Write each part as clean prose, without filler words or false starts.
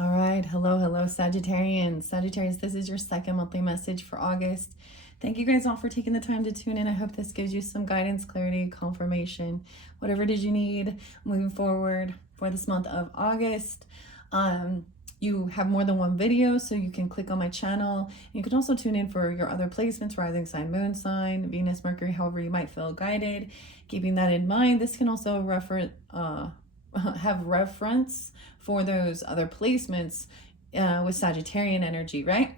All right. Hello, Sagittarians. Sagittarius, this is your second monthly message for August. Thank you guys all for taking the time to tune in. I hope this gives you some guidance, clarity, confirmation, whatever it is you need moving forward for this month of August. You have more than one video, so you can click on my channel. You can also tune in for your other placements, rising sign, moon sign, Venus, Mercury, however you might feel guided. Keeping that in mind, this can also have reference for those other placements with Sagittarian energy, right?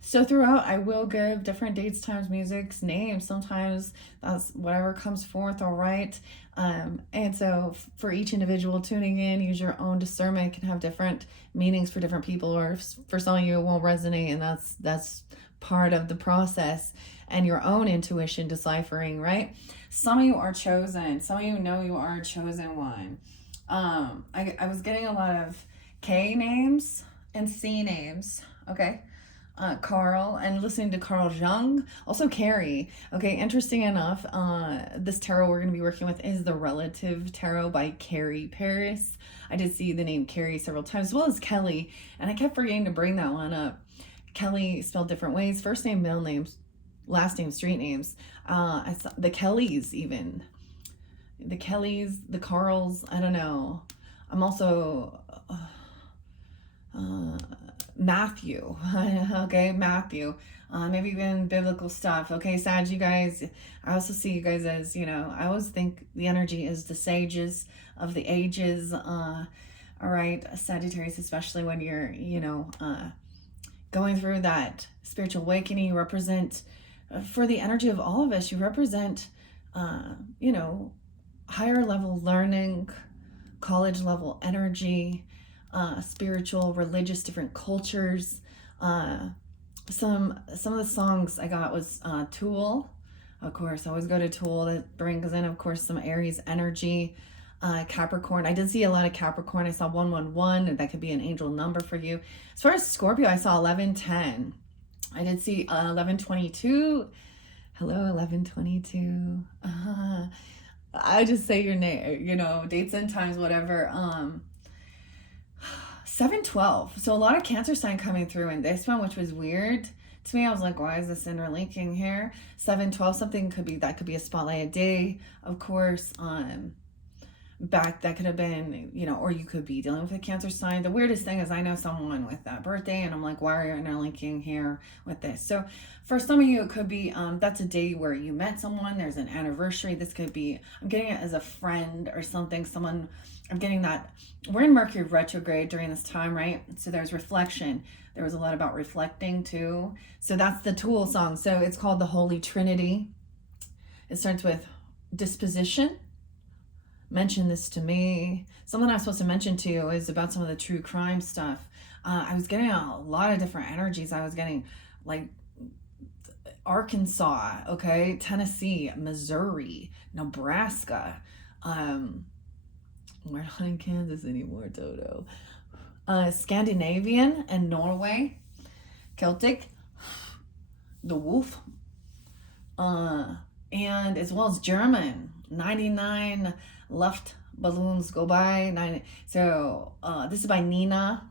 So throughout, I will give different dates, times, musics, names. Sometimes that's whatever comes forth, all right? And so for each individual tuning in, use your own discernment. It can have different meanings for different people, or for some of you, it won't resonate, and that's part of the process and your own intuition deciphering, right? Some of you are chosen. Some of you know you are a chosen one. I was getting a lot of K names and C names, okay? Carl, and listening to Carl Jung, also Carrie. Okay, interesting enough, this tarot we're going to be working with is the Relative Tarot by Carrie Paris. I did see the name Carrie several times, as well as Kelly, and I kept forgetting to bring that one up. Kelly spelled different ways, first name, middle names, last name, street names. I saw the Kellys, even. The Kellys, the Carls, I don't know. I'm also... Matthew, okay, Matthew, maybe even biblical stuff, okay, Sag, you guys, I also see you guys as, I always think the energy is the sages of the ages, all right, Sagittarius, especially when you're, going through that spiritual awakening, you represent, for the energy of all of us, you represent, higher level learning, college level energy, spiritual, religious, different cultures. Some of the songs I got was Tool. Of course, I always go to Tool. That brings in, of course, some Aries energy. Capricorn. I did see a lot of Capricorn. I saw 111, and that could be an angel number for you. As far as Scorpio, I saw 1110. I did see 1122. Hello, 1122. I just say your name, dates and times, whatever. 712. So a lot of Cancer sign coming through in this one, which was weird to me. I was like, why is this interlinking here? 712, something could be a spotlight a day, of course. Back, that could have been, or you could be dealing with a Cancer sign. The weirdest thing is I know someone with that birthday, and I'm like, why are you interlinking here with this? So for some of you, it could be that's a day where you met someone, there's an anniversary. This could be, I'm getting it as a friend or something, someone. I'm getting that we're in Mercury retrograde during this time, right? So there's reflection. There was a lot about reflecting too. So that's the Tool song. So it's called the Holy Trinity. It starts with disposition. Mention this to me. Something I'm supposed to mention to you is about some of the true crime stuff. I was getting a lot of different energies. I was getting like Arkansas, okay, Tennessee, Missouri, Nebraska. We're not in Kansas anymore, Toto. Scandinavian and Norway, Celtic, the wolf, and as well as German. 99 left balloons go by. So this is by Nina.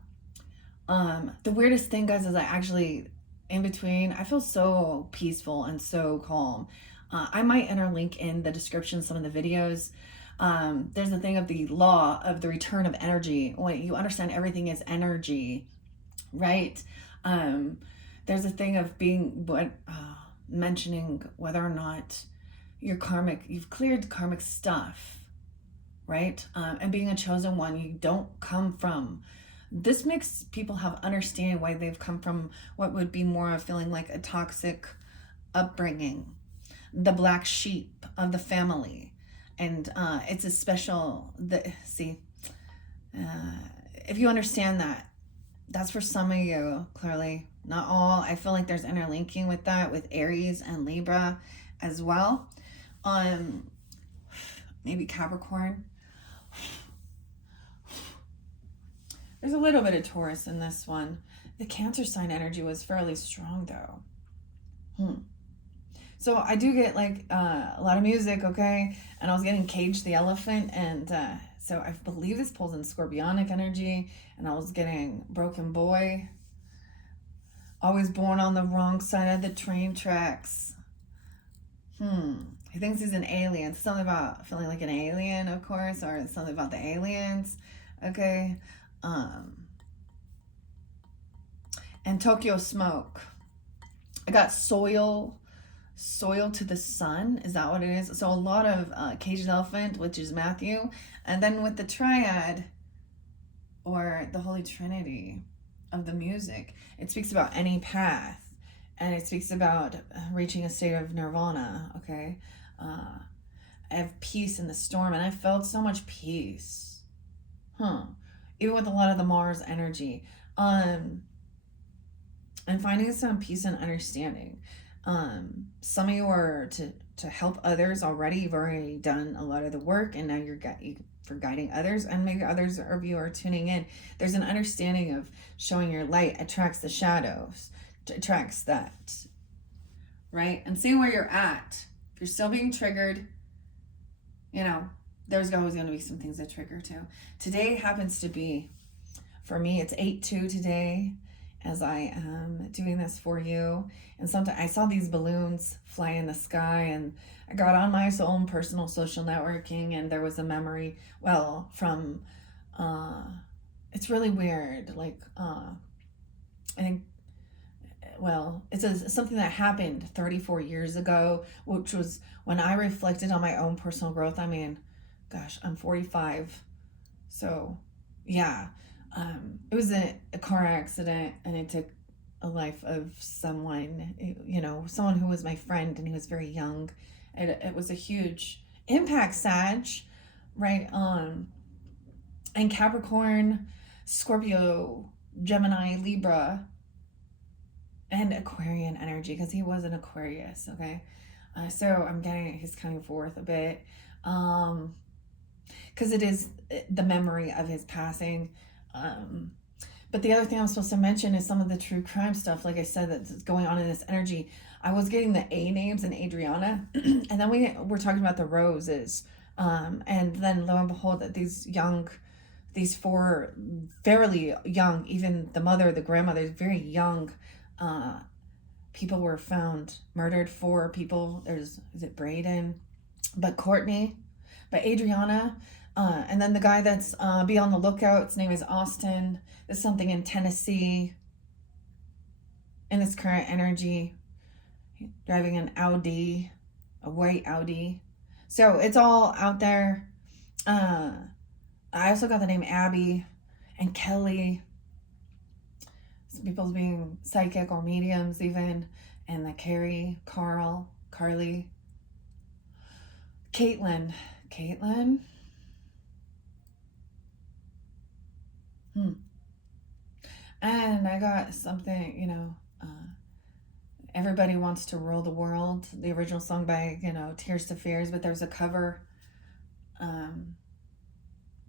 The weirdest thing, guys, is I actually, in between, I feel so peaceful and so calm. I might interlink in the description some of the videos. There's the thing of the law of the return of energy. When you understand everything is energy, right? There's a thing of being mentioning whether or not you've cleared karmic stuff, right? And being a chosen one, you don't come from. This makes people have understanding why they've come from what would be more of feeling like a toxic upbringing, the black sheep of the family. And it's a special, if you understand that, that's for some of you, clearly, not all. I feel like there's interlinking with that, with Aries and Libra as well. Maybe Capricorn. There's a little bit of Taurus in this one. The Cancer sign energy was fairly strong, though. So I do get like a lot of music, okay? And I was getting Cage the Elephant and So I believe this pulls in scorpionic energy, and I was getting broken boy, always born on the wrong side of the train tracks. He thinks he's an alien. Something about feeling like an alien, of course, or something about the aliens. Okay. And Tokyo Smoke. I got soil to the sun. Is that what it is? So a lot of caged elephant, which is Matthew. And then with the triad, or the Holy Trinity of the music, it speaks about any path. And it speaks about reaching a state of nirvana, okay? I have peace in the storm, and I felt so much peace. Even with a lot of the Mars energy. And finding some peace and understanding. Some of you are to help others already. You've already done a lot of the work, and now you're for guiding others, and maybe others of you are tuning in. There's an understanding of showing your light attracts the shadows, attracts that, right? And seeing where you're at. If you're still being triggered, there's always going to be some things that trigger too. Today happens to be, for me, it's 8/2 today, as I am doing this for you. And sometimes I saw these balloons fly in the sky, and I got on my own personal social networking, and there was a memory, from, it's really weird. Like, I think, it's something that happened 34 years ago, which was when I reflected on my own personal growth. I mean, gosh, I'm 45. So yeah, it was a car accident, and it took a life of someone, someone who was my friend, and he was very young. It was a huge impact, Sag, right? And Capricorn, Scorpio, Gemini, Libra, and Aquarian energy, because he was an Aquarius, okay? So I'm getting his coming forth a bit, because it is the memory of his passing. But the other thing I'm supposed to mention is some of the true crime stuff, like I said, that's going on in this energy. I was getting the A names in Adriana, and then we're talking about the roses, and then lo and behold, that these four fairly young, even the mother, the grandmother, very young people were found murdered. 4 people. Is it Braden? But Courtney, but Adriana, and then the guy that's be on the lookout. His name is Austin. There's something in Tennessee. In his current energy, driving an Audi, a white Audi. So it's all out there. I also got the name Abby and Kelly. Some people being psychic or mediums even. And the Carrie, Carly, Caitlin. And I got something, Everybody Wants to Rule the World, the original song by, Tears to Fears, but there's a cover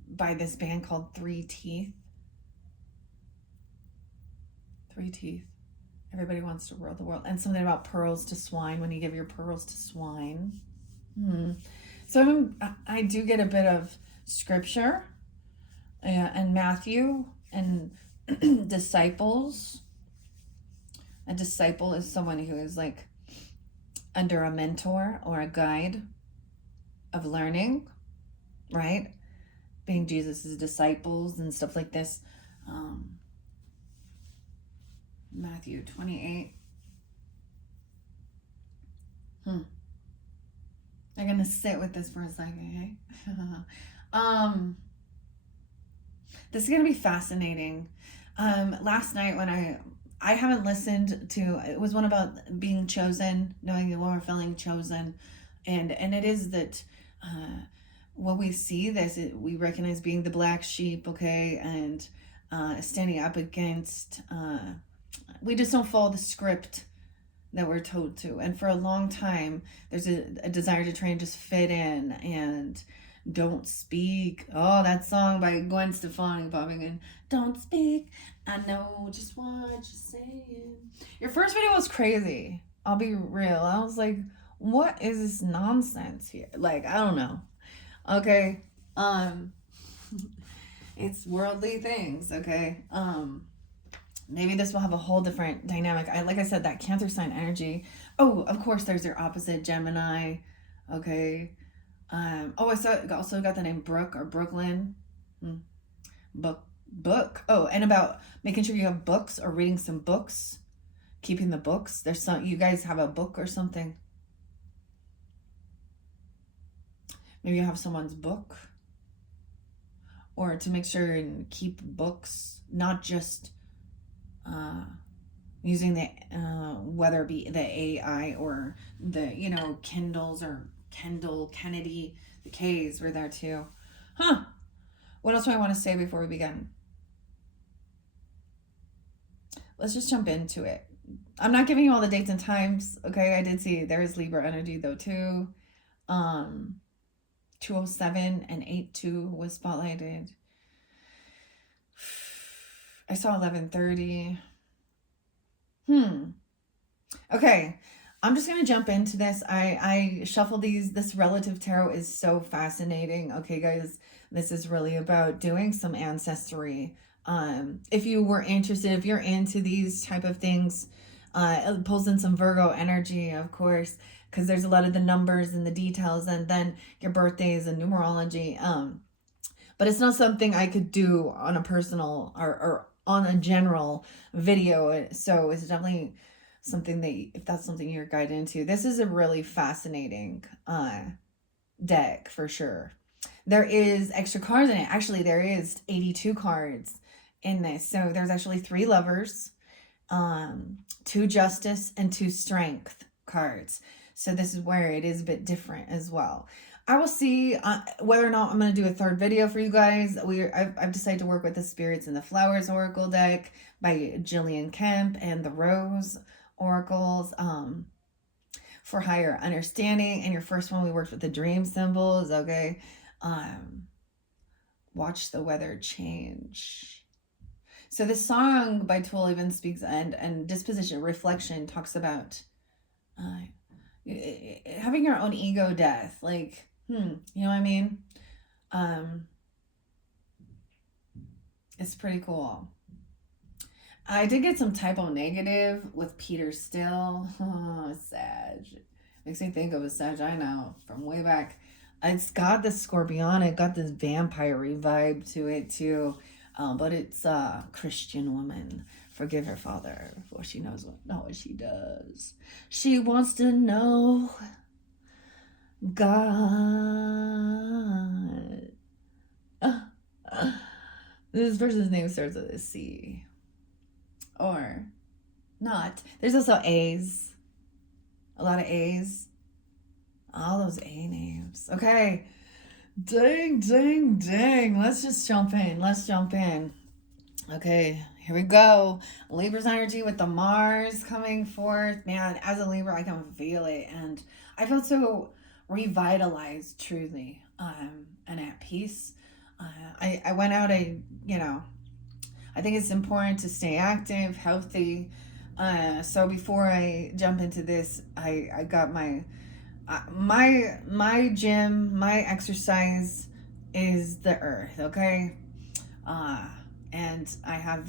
by this band called 3 Teeth. 3 Teeth. Everybody Wants to Rule the World. And something about pearls to swine, when you give your pearls to swine. So I do get a bit of scripture and Matthew and disciples. A disciple is someone who is like under a mentor or a guide of learning, right? Being Jesus's disciples and stuff like this. Matthew 28. I'm gonna sit with this for a second, okay? This is gonna be fascinating. Last night when I haven't listened to, it was one about being chosen, knowing you are feeling chosen, and it is that when we see this, we recognize being the black sheep, okay, and standing up against. We just don't follow the script that we're told to, and for a long time, there's a desire to try and just fit in and don't speak. Oh, that song by Gwen Stefani popping in. Don't speak. I know just what you're saying. Your first video was crazy. I'll be real. I was like, what is this nonsense here? Like, I don't know. Okay. It's worldly things, okay? Maybe this will have a whole different dynamic. Like I said, that Cancer sign energy. Oh, of course, there's your opposite, Gemini. Okay. Oh, I also got the name Brooke or Brooklyn. Book. Oh, and about making sure you have books or reading some books. Keeping the books. There's some, you guys have a book or something. Maybe you have someone's book. Or to make sure and keep books, not just using the whether it be the AI or the Kindles or Kendall, Kennedy, the K's were there too. What else do I want to say before we begin? Let's just jump into it. I'm not giving you all the dates and times, okay? I did see there is Libra energy though too. 207 and 82 was spotlighted. I saw 1130. Okay, I'm just gonna jump into this. I shuffled these. This relative tarot is so fascinating. Okay, guys, this is really about doing some ancestry. If you were interested, if you're into these type of things, it pulls in some Virgo energy, of course, because there's a lot of the numbers and the details, and then your birthdays and numerology. But it's not something I could do on a personal or on a general video. So it's definitely something that, if that's something you're guided into, this is a really fascinating deck for sure. There is extra cards in it. Actually, there is 82 cards in this. So there's actually 3 lovers, 2 justice, and 2 strength cards. So this is where it is a bit different as well. I will see whether or not I'm going to do a 3rd video for you guys. I've decided to work with the Spirits and the Flowers Oracle deck by Jillian Kemp and the Rose Oracles for higher understanding. And your first one, we worked with the dream symbols, okay? Watch the weather change. So this song by Tool even speaks, and disposition, reflection, talks about having your own ego death, like, you know what I mean? It's pretty cool. I did get some typo negative with Peter Still. Sag. Makes me think of a Sag I know from way back. It's got this scorpionic, got this vampire vibe to it too. But it's a Christian woman. Forgive her father, for she knows not what she does. She wants to know God. This person's name starts with a C. Or not. There's also A's. A lot of A's. All those A names. Okay. Dang. Let's just jump in. Okay, here we go. Libra's energy with the Mars coming forth. Man, as a Libra, I can feel it. And I felt so revitalized, truly, and at peace. I went out, I think it's important to stay active, healthy. So before I jump into this, I got my gym, my exercise is the earth, okay? And I have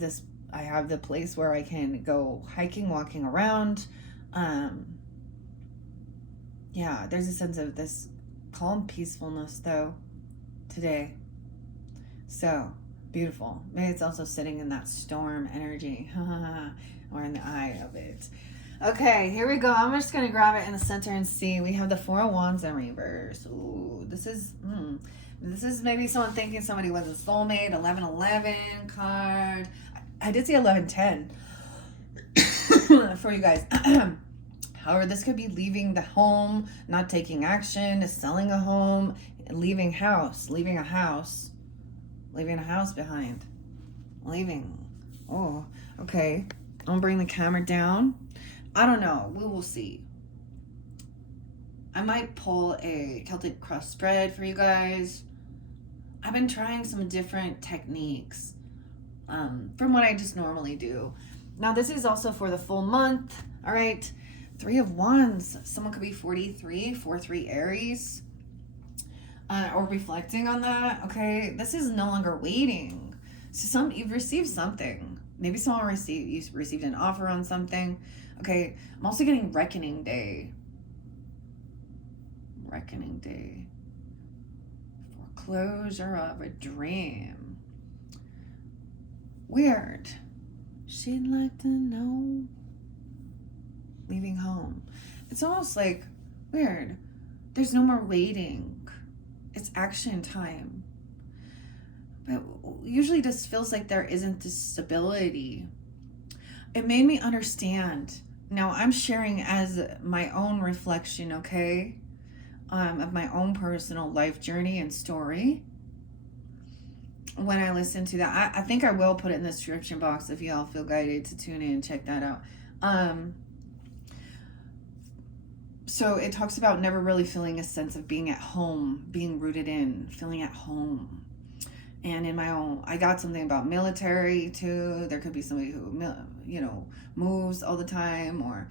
the place where I can go hiking, walking around. Yeah, there's a sense of this calm peacefulness though today. So beautiful. Maybe it's also sitting in that storm energy or in the eye of it. Okay, here we go. I'm just going to grab it in the center and see. We have the 4 of Wands in reverse. Ooh, this is maybe someone thinking somebody was a soulmate. 1111 card. I did see 1110 for you guys. However, this could be leaving the home, not taking action, selling a home, leaving a house behind. Oh, okay. I'll bring the camera down. I don't know. We will see. I might pull a Celtic crust spread for you guys. I've been trying some different techniques from what I just normally do. Now, this is also for the full month. All right. 3 of Wands. Someone could be 43, 4-3 Aries. or reflecting on that, okay, this is no longer waiting. So you've received something. Maybe you received an offer on something. Okay, I'm also getting reckoning day. Reckoning day. Foreclosure of a dream. Weird. She'd like to know. Leaving home. It's almost like weird. There's no more waiting. It's action time. But usually just feels like there isn't this stability. It made me understand. Now I'm sharing as my own reflection, okay? Of my own personal life journey and story. When I listen to that, I think I will put it in the description box if y'all feel guided to tune in and check that out. So it talks about never really feeling a sense of being at home, being rooted in, feeling at home. And in my own, I got something about military too. There could be somebody who, you know, moves all the time, or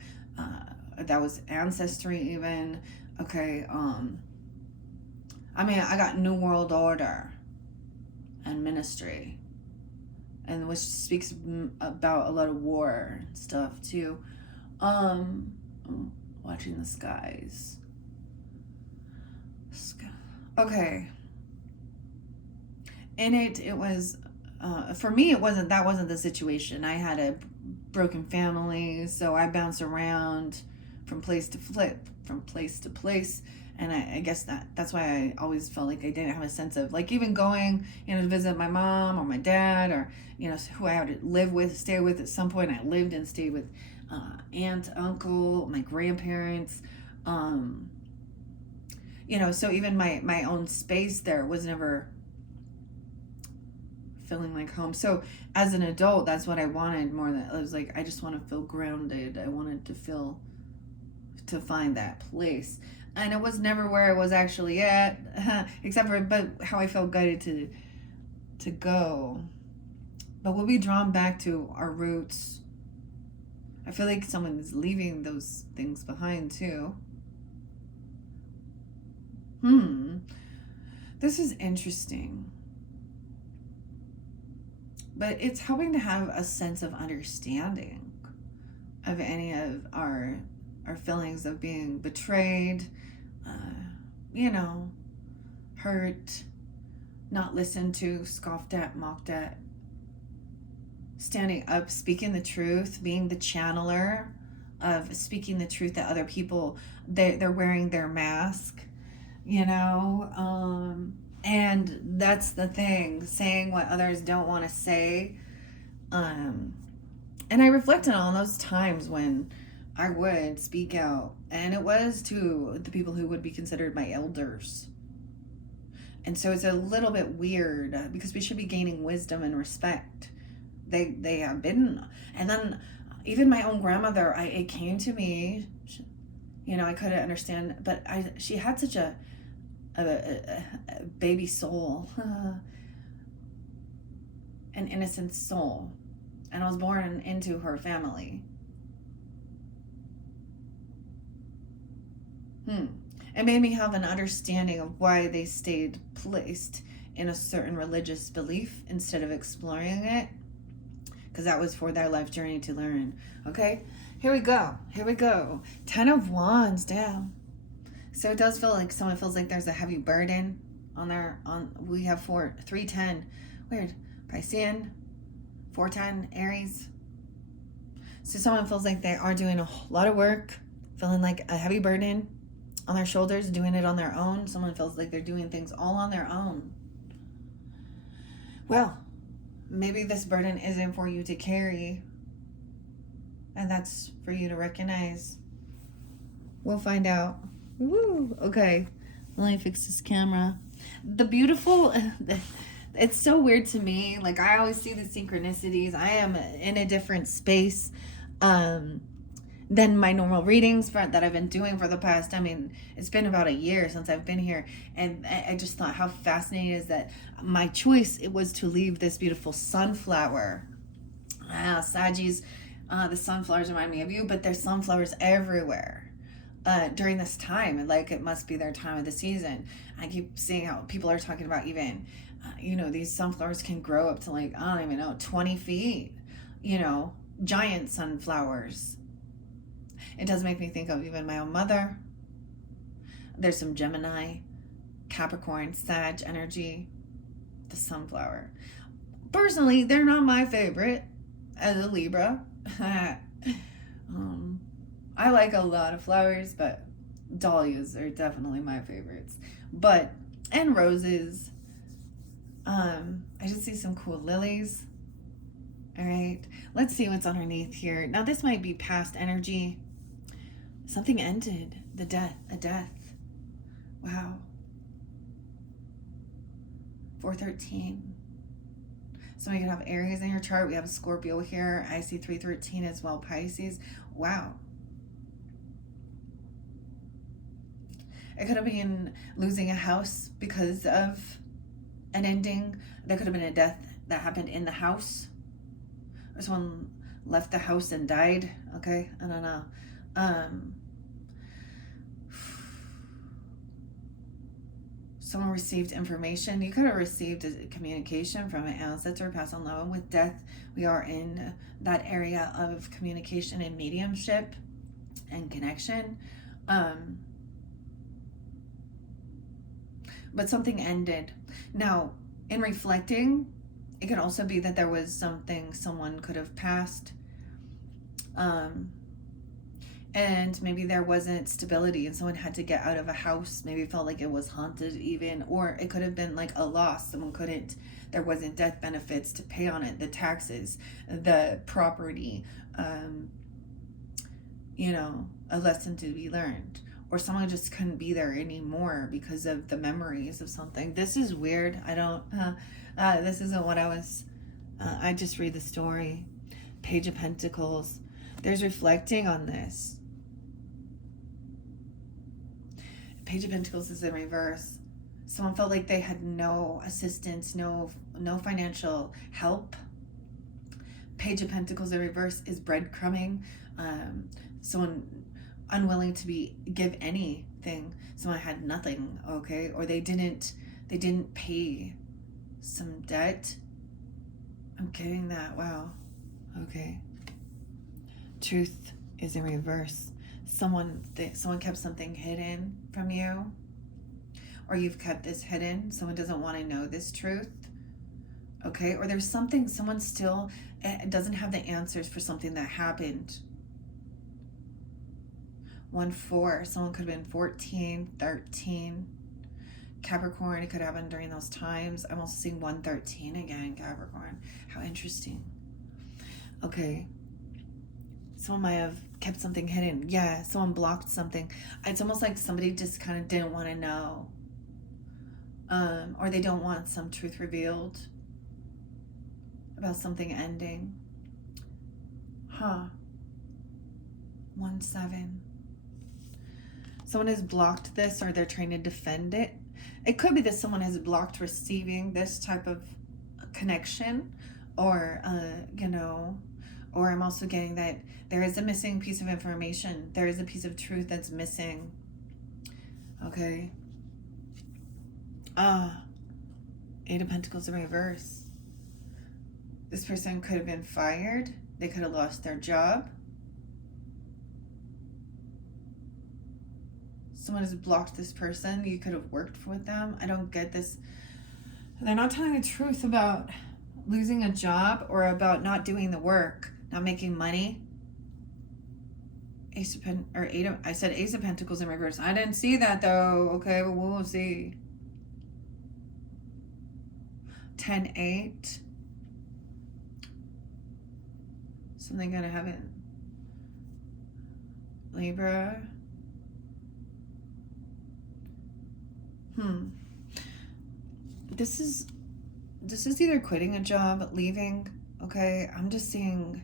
that was ancestry even. Okay. I mean, I got New World Order and ministry, and which speaks about a lot of war and stuff too. Watching the skies. Okay. And it was, for me, that wasn't the situation. I had a broken family, so I bounced around from place to place. And I guess that's why I always felt like I didn't have a sense of, like, even going, you know, to visit my mom or my dad, or, you know, who I had to live with, stay with at some point. I lived and stayed with aunt, uncle, my grandparents, you know, so even my own space there was never feeling like home. So as an adult, that's what I wanted more than, I was like, I just want to feel grounded. I wanted to find that place. And it was never where I was actually at, except for, but how I felt guided to go. But we'll be drawn back to our roots. I feel like someone is leaving those things behind too. This is interesting. But it's helping to have a sense of understanding of any of our feelings of being betrayed, you know, hurt, not listened to, scoffed at, mocked at. Standing up, speaking the truth, being the channeler of speaking the truth that other people, they're wearing their mask, you know, and that's the thing, saying what others don't want to say. And I reflected on those times when I would speak out, and it was to the people who would be considered my elders. And so it's a little bit weird, because we should be gaining wisdom and respect. They have been, and then even my own grandmother, it came to me, you know, I couldn't understand, but she had such a baby soul, an innocent soul, and I was born into her family. It made me have an understanding of why they stayed placed in a certain religious belief instead of exploring it, because that was for their life journey to learn. Okay, here we go. 10 of Wands down. So it does feel like someone feels like there's a heavy burden we have 310. Weird. Piscean, 410, Aries. So someone feels like they are doing a lot of work, feeling like a heavy burden on their shoulders, doing it on their own. Someone feels like they're doing things all on their own. Well, maybe this burden isn't for you to carry, and that's for you to recognize. We'll find out. Woo! Okay, let me fix this camera. It's so weird to me. Like, I always see the synchronicities. I am in a different space than my normal readings that I've been doing for the past, I mean, it's been about a year since I've been here, and I just thought how fascinating it is that my choice, it was to leave this beautiful sunflower. Saggies, the sunflowers remind me of you, but there's sunflowers everywhere. during this time. Like, it must be their time of the season. I keep seeing how people are talking about even, these sunflowers can grow up to, like, I don't even know, 20 feet, giant sunflowers. It does make me think of even my own mother. There's some Gemini, Capricorn, Sag energy, the sunflower. Personally, they're not my favorite as a Libra. I like a lot of flowers, but dahlias are definitely my favorites. And roses. I just see some cool lilies. All right, let's see what's underneath here. Now, this might be past energy. Something ended. A death. Wow. 413. So we could have Aries in your chart. We have Scorpio here. I see 313 as well. Pisces. Wow. It could have been losing a house because of an ending. There could have been a death that happened in the house. Or someone left the house and died. Okay, I don't know. Someone received information. You could have received a communication from an ancestor, past on love. And with death, we are in that area of communication and mediumship and connection. But something ended. Now, in reflecting, it can also be that there was something someone could have passed. And maybe there wasn't stability and someone had to get out of a house. Maybe it felt like it was haunted even, or it could have been like a loss. There wasn't death benefits to pay on it, the taxes, the property, a lesson to be learned. Or someone just couldn't be there anymore because of the memories of something. This is weird. This isn't what I just read the story. Page of Pentacles. There's reflecting on this. Page of Pentacles is in reverse. Someone felt like they had no assistance, no financial help. Page of Pentacles in reverse is breadcrumbing. Someone unwilling to give anything. Someone had nothing, okay? Or they didn't pay some debt. I'm getting that. Wow. Okay. Truth is in reverse. Someone kept something hidden from you, or you've kept this hidden. Someone doesn't want to know this truth, okay? Or there's someone still doesn't have the answers for something that happened. 1-4, someone could have been 14, 13. Capricorn, it could happen during those times. I'm also seeing 113 again, Capricorn. How interesting. Okay. Someone might have kept something hidden. Yeah, someone blocked something. It's almost like somebody just kind of didn't want to know. Or they don't want some truth revealed about something ending. 1-7. Someone has blocked this, or they're trying to defend it. It could be that someone has blocked receiving this type of connection, or, or I'm also getting that there is a missing piece of information. There is a piece of truth that's missing. Okay. 8 of Pentacles in reverse. This person could have been fired. They could have lost their job. Someone has blocked this person. You could have worked with them. I don't get this. They're not telling the truth about losing a job or about not doing the work, not making money. I said Ace of Pentacles in reverse. I didn't see that though. Okay, well, we'll see. 10-8. Something gonna happen. Libra. This is either quitting a job, leaving. Okay, I'm just seeing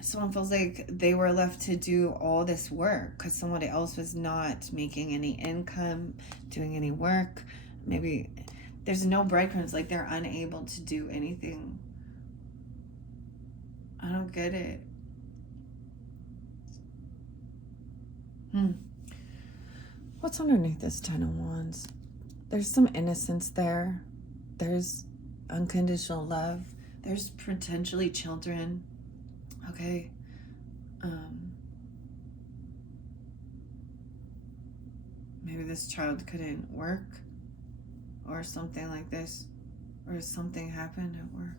someone feels like they were left to do all this work because somebody else was not making any income, doing any work. Maybe there's no breadcrumbs, like they're unable to do anything. I don't get it. What's underneath this Ten of Wands? There's some innocence there. There's unconditional love. There's potentially children. Okay. Maybe this child couldn't work or something like this, or something happened at work.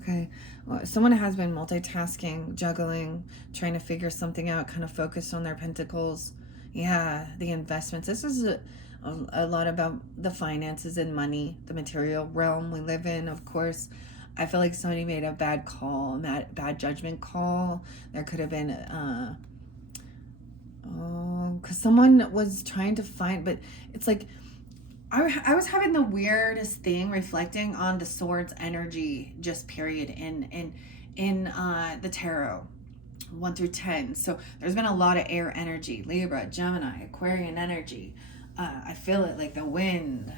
Okay. Well, someone has been multitasking, juggling, trying to figure something out, kind of focused on their pentacles. Yeah, the investments. This is a lot about the finances and money, the material realm we live in, of course. I feel like somebody made a bad call, bad judgment call. There could have been, because someone was trying to find, but it's like, I was having the weirdest thing reflecting on the swords energy, just period, in the tarot. 1 through 10. So there's been a lot of air energy, Libra, Gemini, Aquarian energy. I feel it like the wind,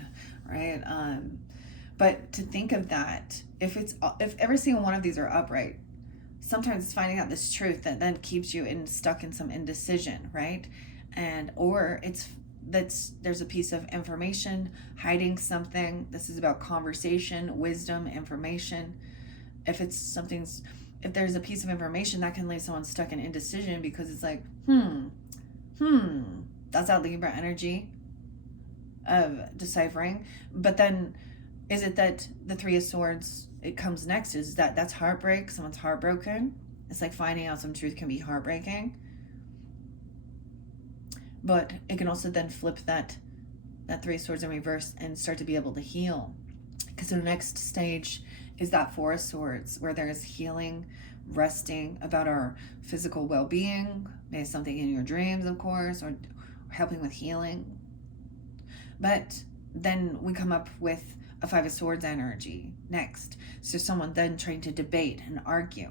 right? But to think of that, if every single one of these are upright, sometimes it's finding out this truth that then keeps you stuck in some indecision, right? Or there's a piece of information hiding something. This is about conversation, wisdom, information. If there's a piece of information that can leave someone stuck in indecision, because it's like, that's that Libra energy of deciphering. But then is it that the Three of Swords, it comes next, is that's heartbreak? Someone's heartbroken. It's like finding out some truth can be heartbreaking. But it can also then flip that Three of Swords in reverse and start to be able to heal. Because the next stage is that Four of Swords, where there is healing, resting, about our physical well-being, maybe something in your dreams, of course, or helping with healing. But then we come up with a Five of Swords energy next. So someone then trying to debate and argue.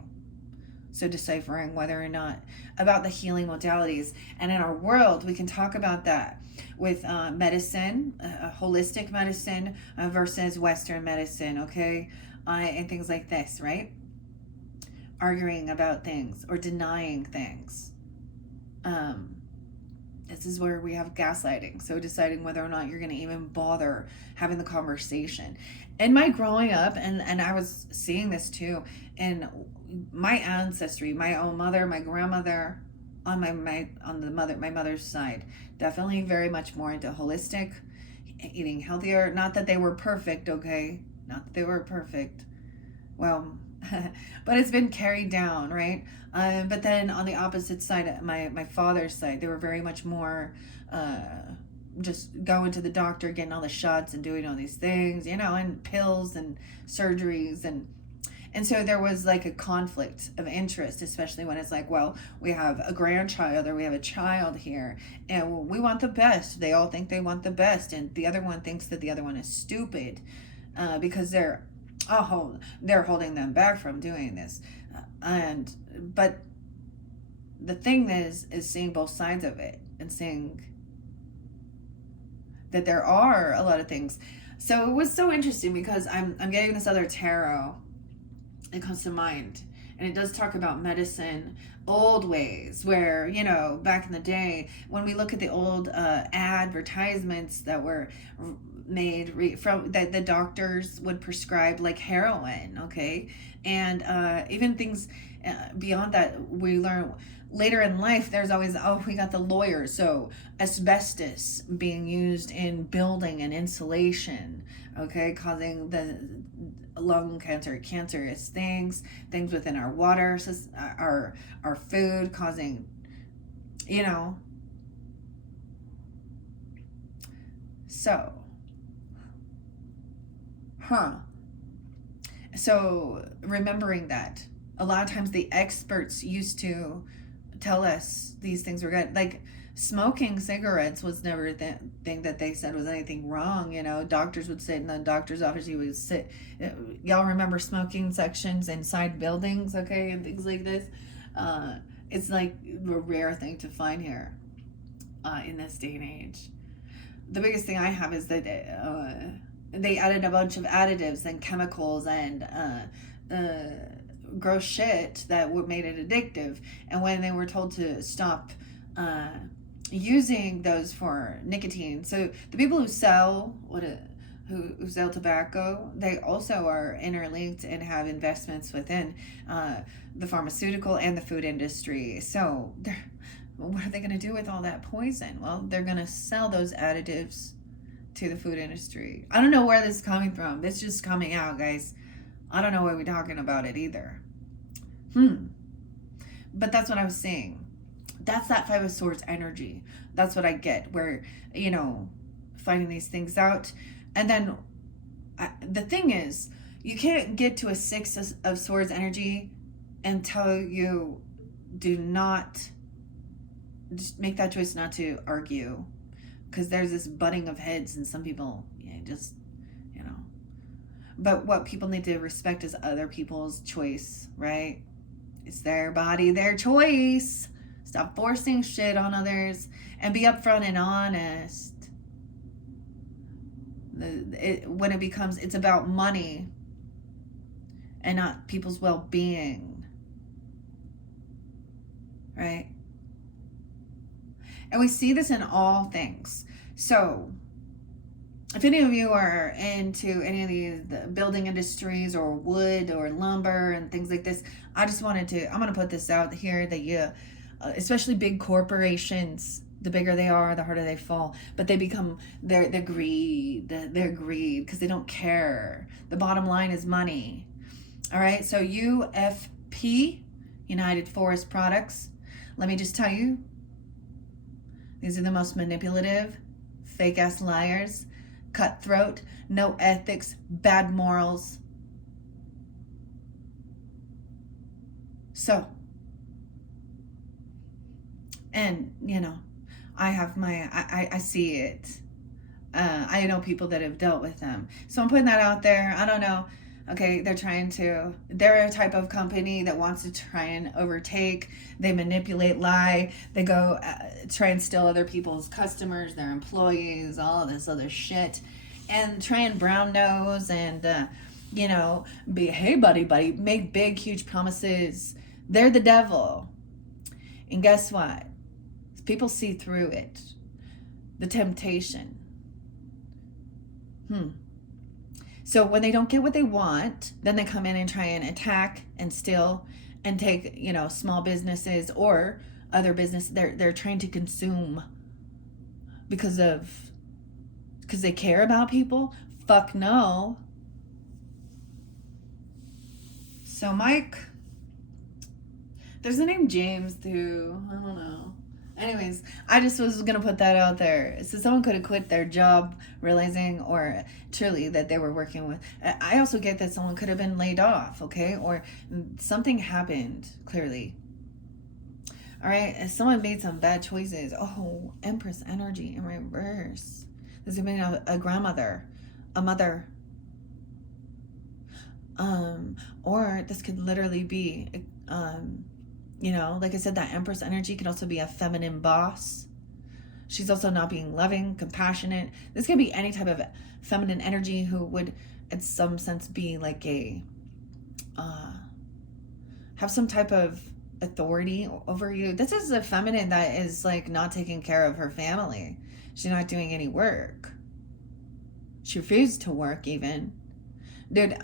So deciphering whether or not, about the healing modalities. And in our world, we can talk about that with medicine, holistic medicine versus Western medicine, okay? And things like this, right? Arguing about things or denying things. This is where we have gaslighting. So deciding whether or not you're going to even bother having the conversation. In my growing up, and I was seeing this too, in my ancestry, my own mother, my grandmother, on my mother's side, definitely very much more into holistic, eating healthier. Not that they were perfect, okay? Not that they were perfect. Well, but it's been carried down, right? But then on the opposite side, my father's side, they were very much more just going to the doctor, getting all the shots and doing all these things, and pills and surgeries. And so there was like a conflict of interest, especially when it's like, well, we have a grandchild or we have a child here and we want the best. They all think they want the best. And the other one thinks that the other one is stupid because they're holding them back from doing this. But the thing is seeing both sides of it and seeing that there are a lot of things. So it was so interesting because I'm getting this other tarot. It comes to mind, and it does talk about medicine, old ways where, back in the day, when we look at the old advertisements that were made from that the doctors would prescribe, like heroin, okay, and even things beyond that, we learn later in life. There's always, we got the lawyers. So asbestos being used in building and insulation, okay, causing the lung cancer, cancerous things within our water, our food, causing, so remembering that a lot of times the experts used to tell us these things were good. Like smoking cigarettes was never a thing that they said was anything wrong. Doctors would sit in the doctor's office. You would sit. Y'all remember smoking sections inside buildings, okay, and things like this. It's like a rare thing to find here in this day and age. The biggest thing I have is that they added a bunch of additives and chemicals and gross shit that made it addictive. And when they were told to stop using those for nicotine. So the people who sell who sell tobacco, they also are interlinked and have investments within the pharmaceutical and the food industry. So what are they going to do with all that poison? Well, they're going to sell those additives to the food industry. I don't know where this is coming from. It's just coming out, guys. I don't know why we're talking about it either. But that's what I was saying. That's that Five of Swords energy. That's what I get, where, finding these things out. And then the thing is, you can't get to a Six of Swords energy until you do not just make that choice not to argue. Because there's this butting of heads, and some people, But what people need to respect is other people's choice, right? It's their body, their choice. Stop forcing shit on others and be upfront and honest. When it becomes, it's about money and not people's well-being, right? And we see this in all things. So if any of you are into any of these building industries or wood or lumber and things like this, I'm going to put this out here that especially big corporations, the bigger they are, the harder they fall. But they become, their greed because they don't care. The bottom line is money. All right. So UFP, United Forest Products. Let me just tell you, these are the most manipulative, fake ass liars, cutthroat, no ethics, bad morals. So, and I have I see it. I know people that have dealt with them. So I'm putting that out there. I don't know. Okay, they're a type of company that wants to try and overtake. They manipulate, lie. They go try and steal other people's customers, their employees, all of this other shit. And try and brown nose and, be, hey, buddy, make big, huge promises. They're the devil. And guess what? People see through it. The temptation. So when they don't get what they want, then they come in and try and attack and steal and take, small businesses or other business. They're trying to consume because they care about people. Fuck no. So Mike, there's a name James who, I don't know. Anyways, I just was going to put that out there. So someone could have quit their job realizing or truly that they were working with. I also get that someone could have been laid off, okay? Or something happened, clearly. All right? Someone made some bad choices. Oh, Empress energy in reverse. This could be a grandmother, a mother. Or this could literally be... like I said, that Empress energy can also be a feminine boss. She's also not being loving, compassionate. This can be any type of feminine energy who would, in some sense, be like have some type of authority over you. This is a feminine that is like not taking care of her family. She's not doing any work. She refused to work even. Dude,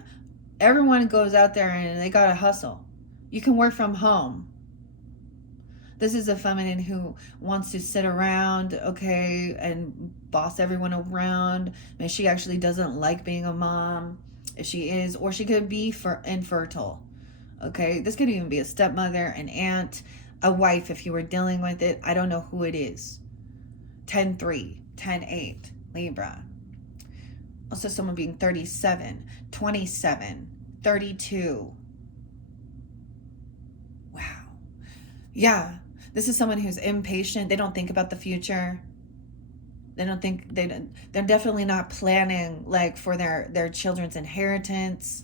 everyone goes out there and they gotta hustle. You can work from home. This is a feminine who wants to sit around, okay, and boss everyone around. And she actually doesn't like being a mom, if she is, or she could be infertile, okay? This could even be a stepmother, an aunt, a wife if you were dealing with it. I don't know who it is. 10-3, 10-8, Libra. Also someone being 37, 27, 32. Wow. Yeah. This is someone who's impatient. They don't think about the future. They're definitely not planning like for their children's inheritance,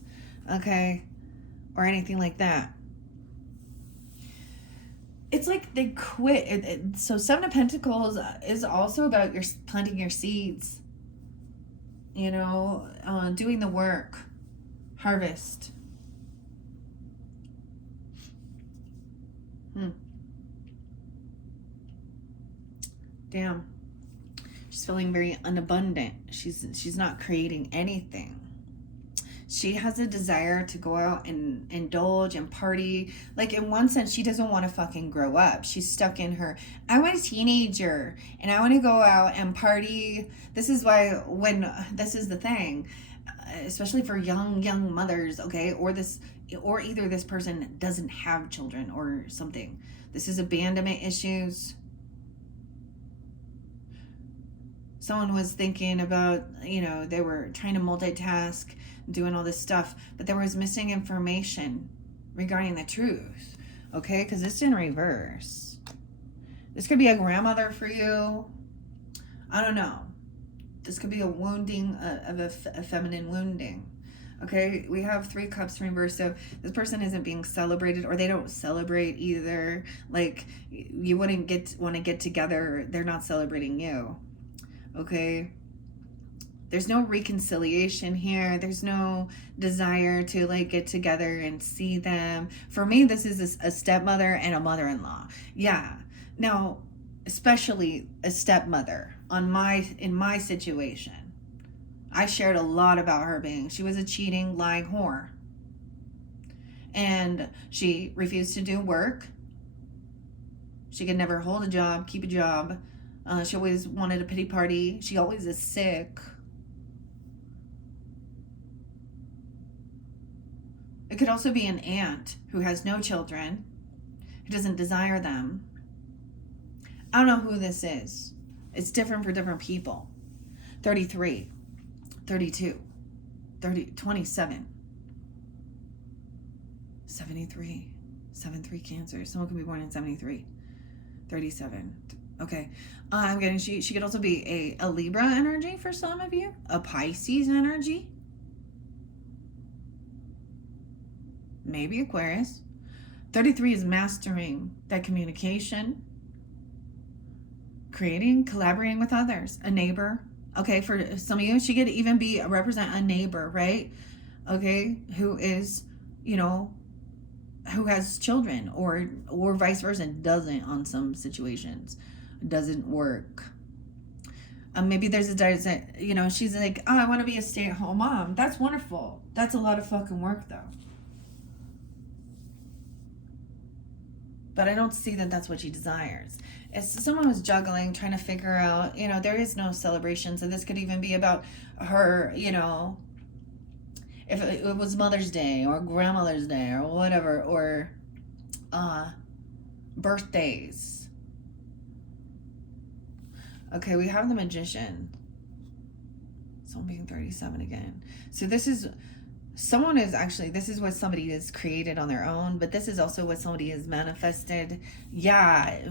okay? Or anything like that. It's like they quit. So Seven of Pentacles is also about your planting your seeds. Doing the work. Harvest. Damn. She's feeling very unabundant. She's not creating anything. She has a desire to go out and indulge and party. Like, in one sense, she doesn't want to fucking grow up. She's stuck in her, I'm a teenager and I want to go out and party. This is why, this is the thing, especially for young mothers, okay? Or either this person doesn't have children or something. This is abandonment issues. Someone was thinking about, they were trying to multitask, doing all this stuff, but there was missing information regarding the truth, okay? Because it's in reverse. This could be a grandmother for you. I don't know. This could be a wounding of a feminine wounding, okay? We have 3 cups reversed, so this person isn't being celebrated, or they don't celebrate either. Like, you wouldn't want to get together. They're not celebrating you. Okay, there's no reconciliation here. There's no desire to like get together and see them. For me, this is a stepmother and a mother-in-law. Yeah. Now, especially a stepmother in my situation. I shared a lot about her she was a cheating, lying whore. And she refused to do work. She could never hold a job, keep a job. She always wanted a pity party. She always is sick. It could also be an aunt who has no children, who doesn't desire them. I don't know who this is. It's different for different people. 33, 32, 27, 73, 73 Cancer. Someone could be born in 73, 37. Okay, I'm getting she could also be a Libra energy for some of you, a Pisces energy, maybe Aquarius. 33 is mastering that communication, creating, collaborating with others, a neighbor. Okay, for some of you, she could even represent a neighbor, right? Okay, who is, who has children, or vice versa, doesn't on some situations. Doesn't work. Maybe there's a desire, she's like, oh, I want to be a stay-at-home mom. That's wonderful. That's a lot of fucking work, though. But I don't see that that's what she desires. It's someone who's juggling, trying to figure out, there is no celebration. So this could even be about her, if it was Mother's Day or Grandmother's Day or whatever, or birthdays. Okay, we have the Magician. Someone being 37 again. So this is what somebody has created on their own, but this is also what somebody has manifested. Yeah,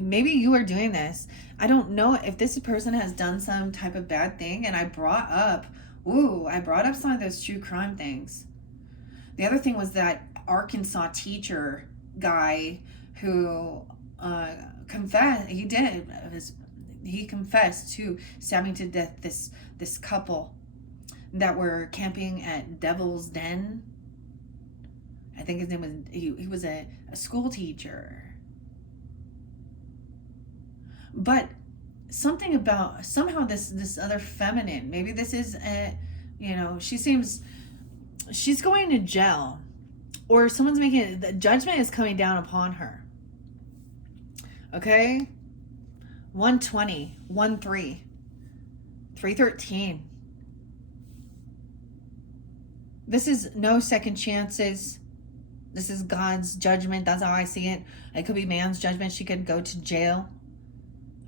maybe you are doing this. I don't know if this person has done some type of bad thing, and I brought up some of those true crime things. The other thing was that Arkansas teacher guy who confessed, he confessed to stabbing to death this couple that were camping at Devil's Den. I think his name was, he was a school teacher. But something about, somehow this other feminine, maybe this is she's going to jail, or someone's making, the judgment is coming down upon her. Okay? 120, 13, 313. This is no second chances. This is God's judgment. That's how I see it. It could be man's judgment. She could go to jail.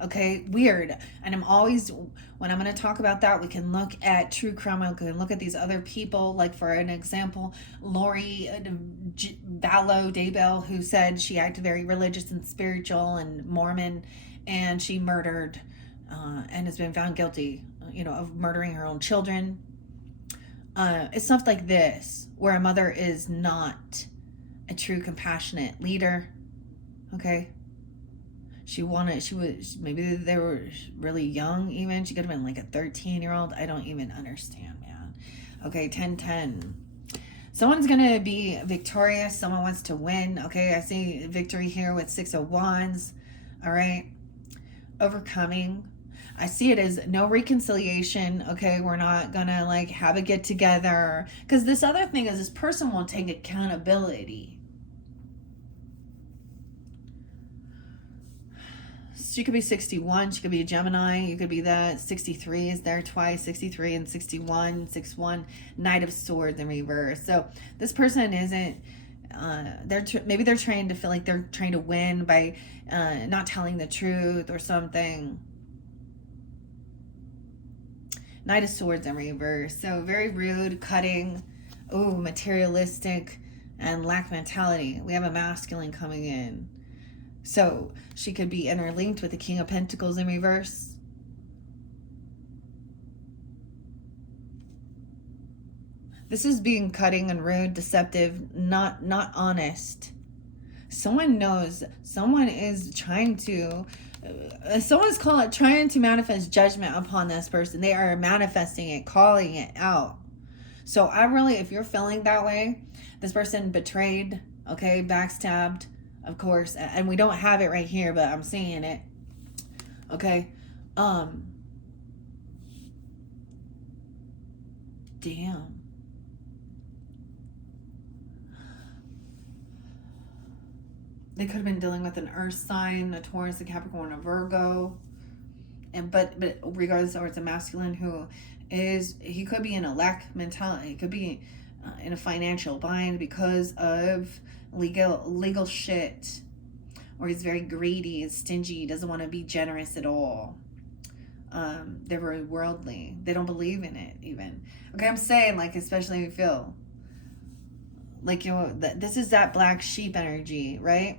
Okay, weird. And I'm always, when I'm going to talk about that, we can look at true crime. We can look at these other people. Like, for an example, Lori Daybell, who said she acted very religious and spiritual and Mormon, and she murdered and has been found guilty, of murdering her own children. It's stuff like this, where a mother is not a true compassionate leader. Okay. Maybe they were really young even. She could have been like a 13-year-old. I don't even understand, man. Okay, 10-10. Someone's going to be victorious. Someone wants to win. Okay, I see victory here with 6 of Wands. All right. overcoming. I see it as no reconciliation. Okay, we're not gonna like have a get together, because this other thing is this person won't take accountability. She could be 61, she could be a Gemini, you could be that. 63 is there twice, 63 and 61, 6-1, Knight of Swords in reverse. So this person isn't, maybe they're trying to feel like they're trying to win by not telling the truth or something. Knight of Swords in reverse. So very rude, cutting, materialistic, and lack mentality. We have a masculine coming in. So she could be interlinked with the King of Pentacles in reverse. This is being cutting and rude, deceptive, not honest. Someone knows, someone is trying to, someone's trying to manifest judgment upon this person. They are manifesting it, calling it out. So I really, if you're feeling that way, this person betrayed, okay, backstabbed, of course, and we don't have it right here, but I'm seeing it. Okay. Damn. They could have been dealing with an earth sign, a Taurus, a Capricorn, a Virgo. And but regardless of it's a masculine who is, he could be in a lack mentality. He could be in a financial bind because of legal shit, or he's very greedy, is stingy, doesn't want to be generous at all. They're very worldly. They don't believe in it even. Okay, I'm saying, like, especially if you feel like, you know, this is that black sheep energy, right?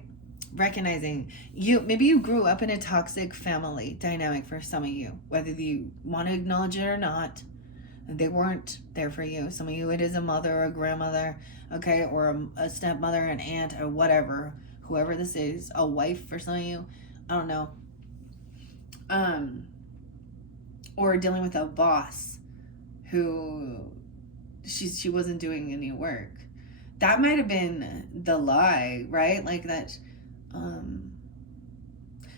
Recognizing maybe you grew up in a toxic family dynamic. For some of you, whether you want to acknowledge it or not, they weren't there for you. Some of you, it is a mother or a grandmother, okay, or a stepmother, an aunt, or whatever, whoever this is, a wife for some of you, I don't know. Or dealing with a boss who she wasn't doing any work. That might have been the lie, right? Like that.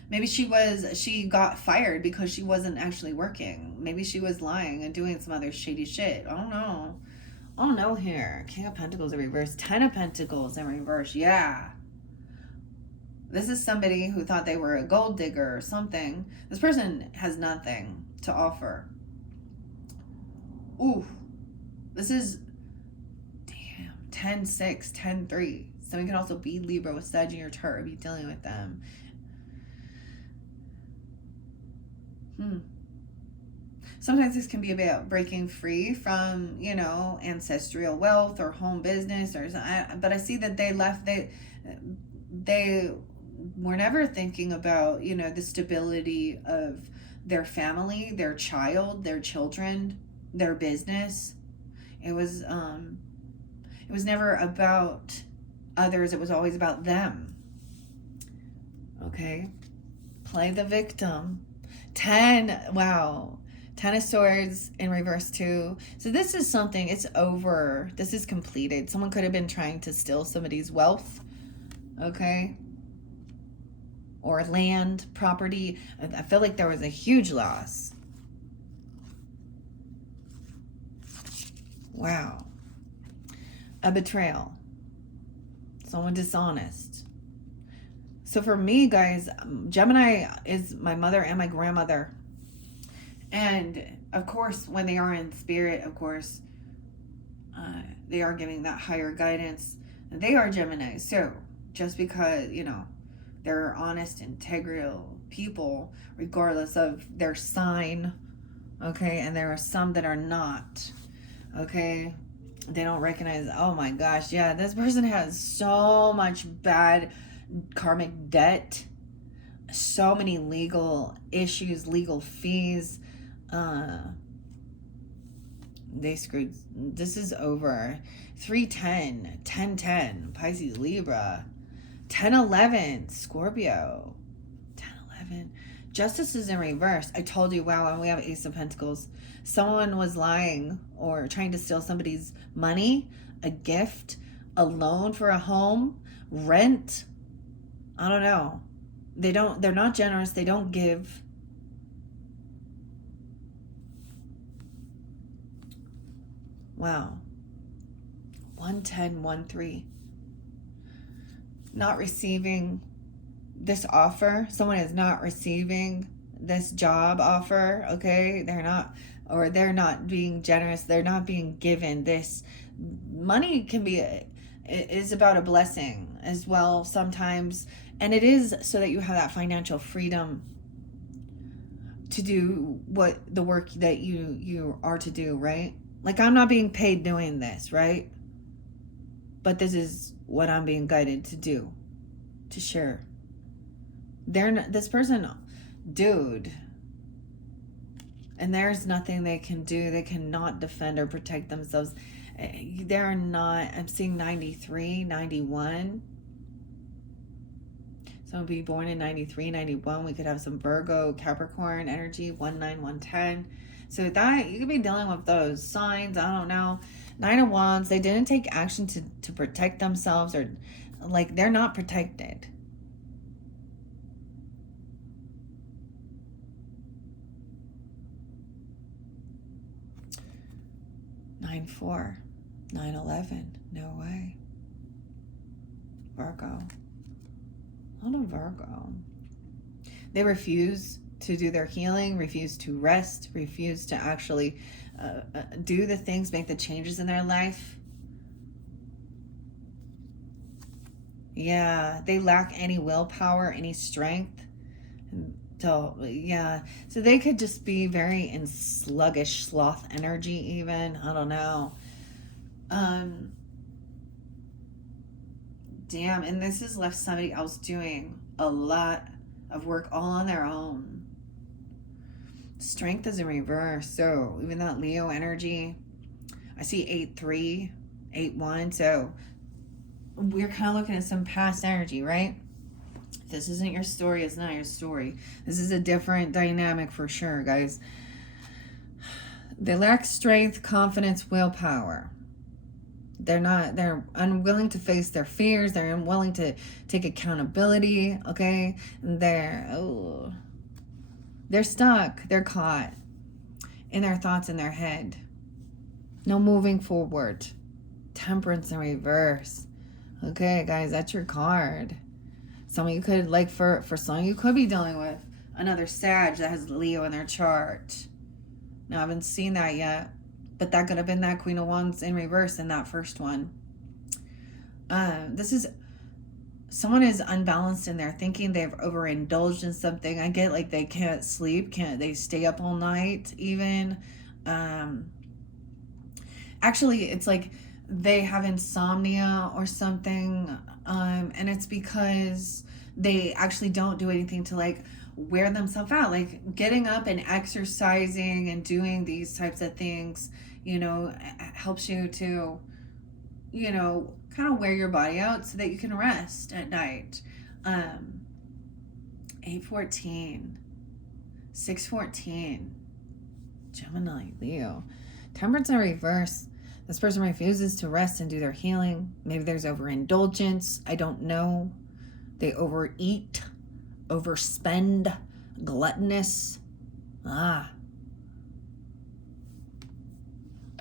Maybe she got fired because she wasn't actually working. Maybe she was lying and doing some other shady shit. I don't know here. King of Pentacles in reverse. 10 of Pentacles in reverse. Yeah. This is somebody who thought they were a gold digger or something. This person has nothing to offer. Ooh. This is, damn, 10-6, 10-3. Someone can also be Libra with Sag in your chart, be dealing with them. Sometimes this can be about breaking free from, you know, ancestral wealth or home business, or but I see that they left. They were never thinking about, you know, the stability of their family, their child, their children, their business. It was never about others. It was always about them. Okay, play the victim. 10, wow. 10 of Swords in reverse too. So this is something, it's over. This is completed. Someone could have been trying to steal somebody's wealth. Okay. Or land, property. I feel like there was a huge loss. Wow. A betrayal. Someone dishonest. So for me, guys, Gemini is my mother and my grandmother. And of course, when they are in spirit, of course, they are giving that higher guidance. They are Gemini. So just because, you know, they're honest, integral people, regardless of their sign, okay? And there are some that are not, okay? They don't recognize, oh my gosh, yeah, this person has so much bad karmic debt, so many legal issues, legal fees. They screwed. This is over. 3-10, 10-10, Pisces, Libra, 10-11, Scorpio, 10-11. Justice is in reverse. I told you, wow, and we have Ace of Pentacles. Someone was lying or trying to steal somebody's money, a gift, a loan for a home, rent. I don't know. They're not generous. They don't give. Wow. 110, 1-3. Not receiving this offer. Someone is not receiving this job offer, okay? They're not being generous. They're not being given this. Money is about a blessing as well sometimes. And it is so that you have that financial freedom to do the work that you are to do, right? Like, I'm not being paid doing this, right? But this is what I'm being guided to do, to share. This person, dude, and there's nothing they can do. They cannot defend or protect themselves. They're not, I'm seeing 93, 91. Someone be born in 93, 91. We could have some Virgo, Capricorn energy, 19, 110. So that, you could be dealing with those signs. I don't know. 9 of Wands, they didn't take action to protect themselves, or like they're not protected. Nine, 4, 9, 11. No way. Virgo. A lot of Virgo. They refuse to do their healing, refuse to rest, refuse to actually do the things, make the changes in their life. Yeah, they lack any willpower, any strength. So, yeah, so they could just be very in sluggish sloth energy even. I don't know. Damn, and this has left somebody else doing a lot of work all on their own. Strength is in reverse. So even that Leo energy, I see 8-3, 8-1. So we're kind of looking at some past energy, right? If this isn't your story, it's not your story. This is a different dynamic for sure, guys. They lack strength, confidence, willpower. They're unwilling to face their fears. They're unwilling to take accountability, okay? They're stuck. They're caught in their thoughts in their head. No moving forward. Temperance in reverse. Okay, guys, that's your card. Some of you could, like, for some, you could be dealing with another Sag that has Leo in their chart. Now, I haven't seen that yet, but that could have been that Queen of Wands in reverse in that first one. Someone is unbalanced in their thinking. They've overindulged in something. I get, like, they can't sleep. They stay up all night even. Actually, it's like they have insomnia or something. And it's because they actually don't do anything to, like, wear themselves out. Like, getting up and exercising and doing these types of things, helps you to, kind of wear your body out so that you can rest at night. 8-14, 6-14, Gemini, Leo. Temperance in reverse. This person refuses to rest and do their healing. Maybe there's overindulgence. I don't know. They overeat, overspend, gluttonous.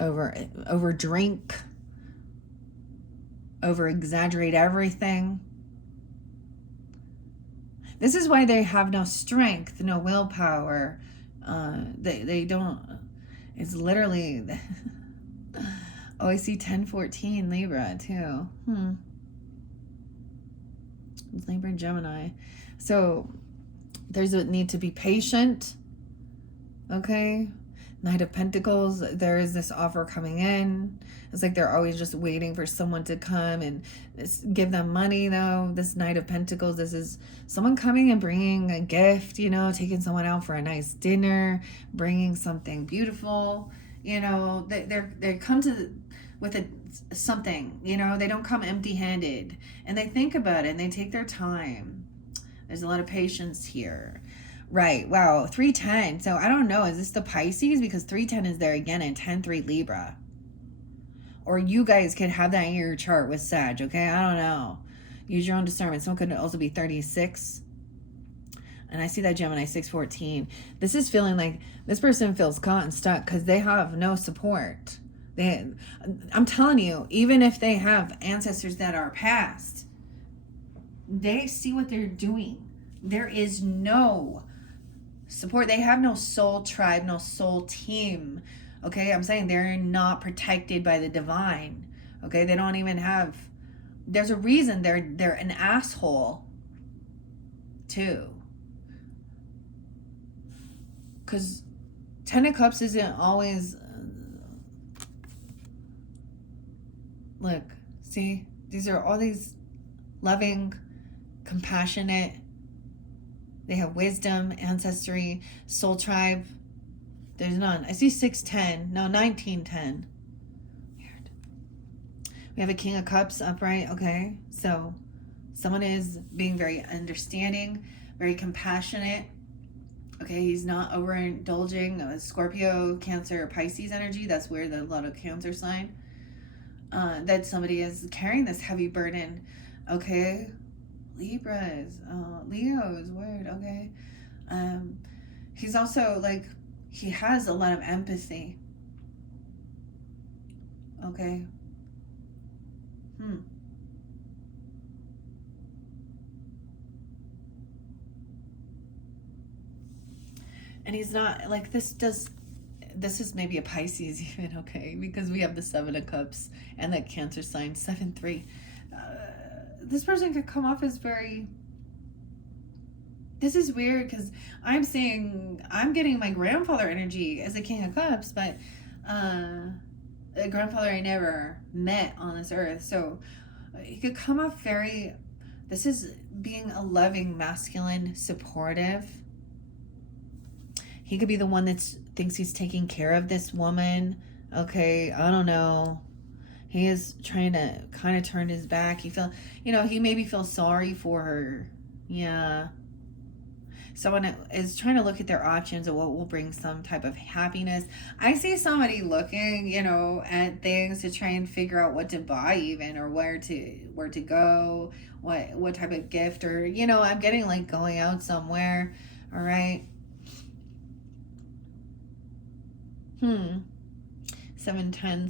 Over drink. Over exaggerate everything. This is why they have no strength, no willpower. They don't. It's literally. Oh, I see 10-14 Libra too. It's Libra and Gemini. So there's a need to be patient. Okay. Knight of Pentacles, there is this offer coming in. It's like they're always just waiting for someone to come and give them money, though. This Knight of Pentacles, this is someone coming and bringing a gift, taking someone out for a nice dinner, bringing something beautiful. They come with something, they don't come empty-handed. And they think about it and they take their time. There's a lot of patience here. Right. Wow. 310. So I don't know. Is this the Pisces? Because 310 is there again and 10-3 Libra. Or you guys could have that in your chart with Sag. Okay. I don't know. Use your own discernment. Someone could also be 36. And I see that Gemini 6-14. This is feeling like this person feels caught and stuck because they have no support. I'm telling you, even if they have ancestors that are past, they see what they're doing. There is no support. They have no soul tribe, no soul team. Okay, I'm saying they're not protected by the divine. Okay, they don't even have. There's a reason they're an asshole too. Because Ten of Cups isn't always. Look, see, these are all these loving, compassionate. They have wisdom, ancestry, soul tribe. There's none. I see 610. No, 1910. Weird. We have a King of Cups upright. Okay. So someone is being very understanding, very compassionate. Okay. He's not overindulging. Scorpio, Cancer, Pisces energy. That's where a lot of Cancer sign. That somebody is carrying this heavy burden. Okay. Libras, Leo's, weird. Okay. He's also like, he has a lot of empathy. Okay. And he's not like, this is maybe a Pisces even, okay, because we have the 7 of Cups and that Cancer sign, 7-3. This person could come off as very, this is weird because I'm getting my grandfather energy as a King of Cups, but a grandfather I never met on this earth. So he could come off very, this is being a loving, masculine, supportive. He could be the one that thinks he's taking care of this woman. Okay, I don't know. He is trying to kind of turn his back. He maybe feels sorry for her. Yeah. Someone is trying to look at their options of what will bring some type of happiness. I see somebody looking, at things to try and figure out what to buy even, or where to go, what type of gift, or, I'm getting like going out somewhere. All right. 7-10,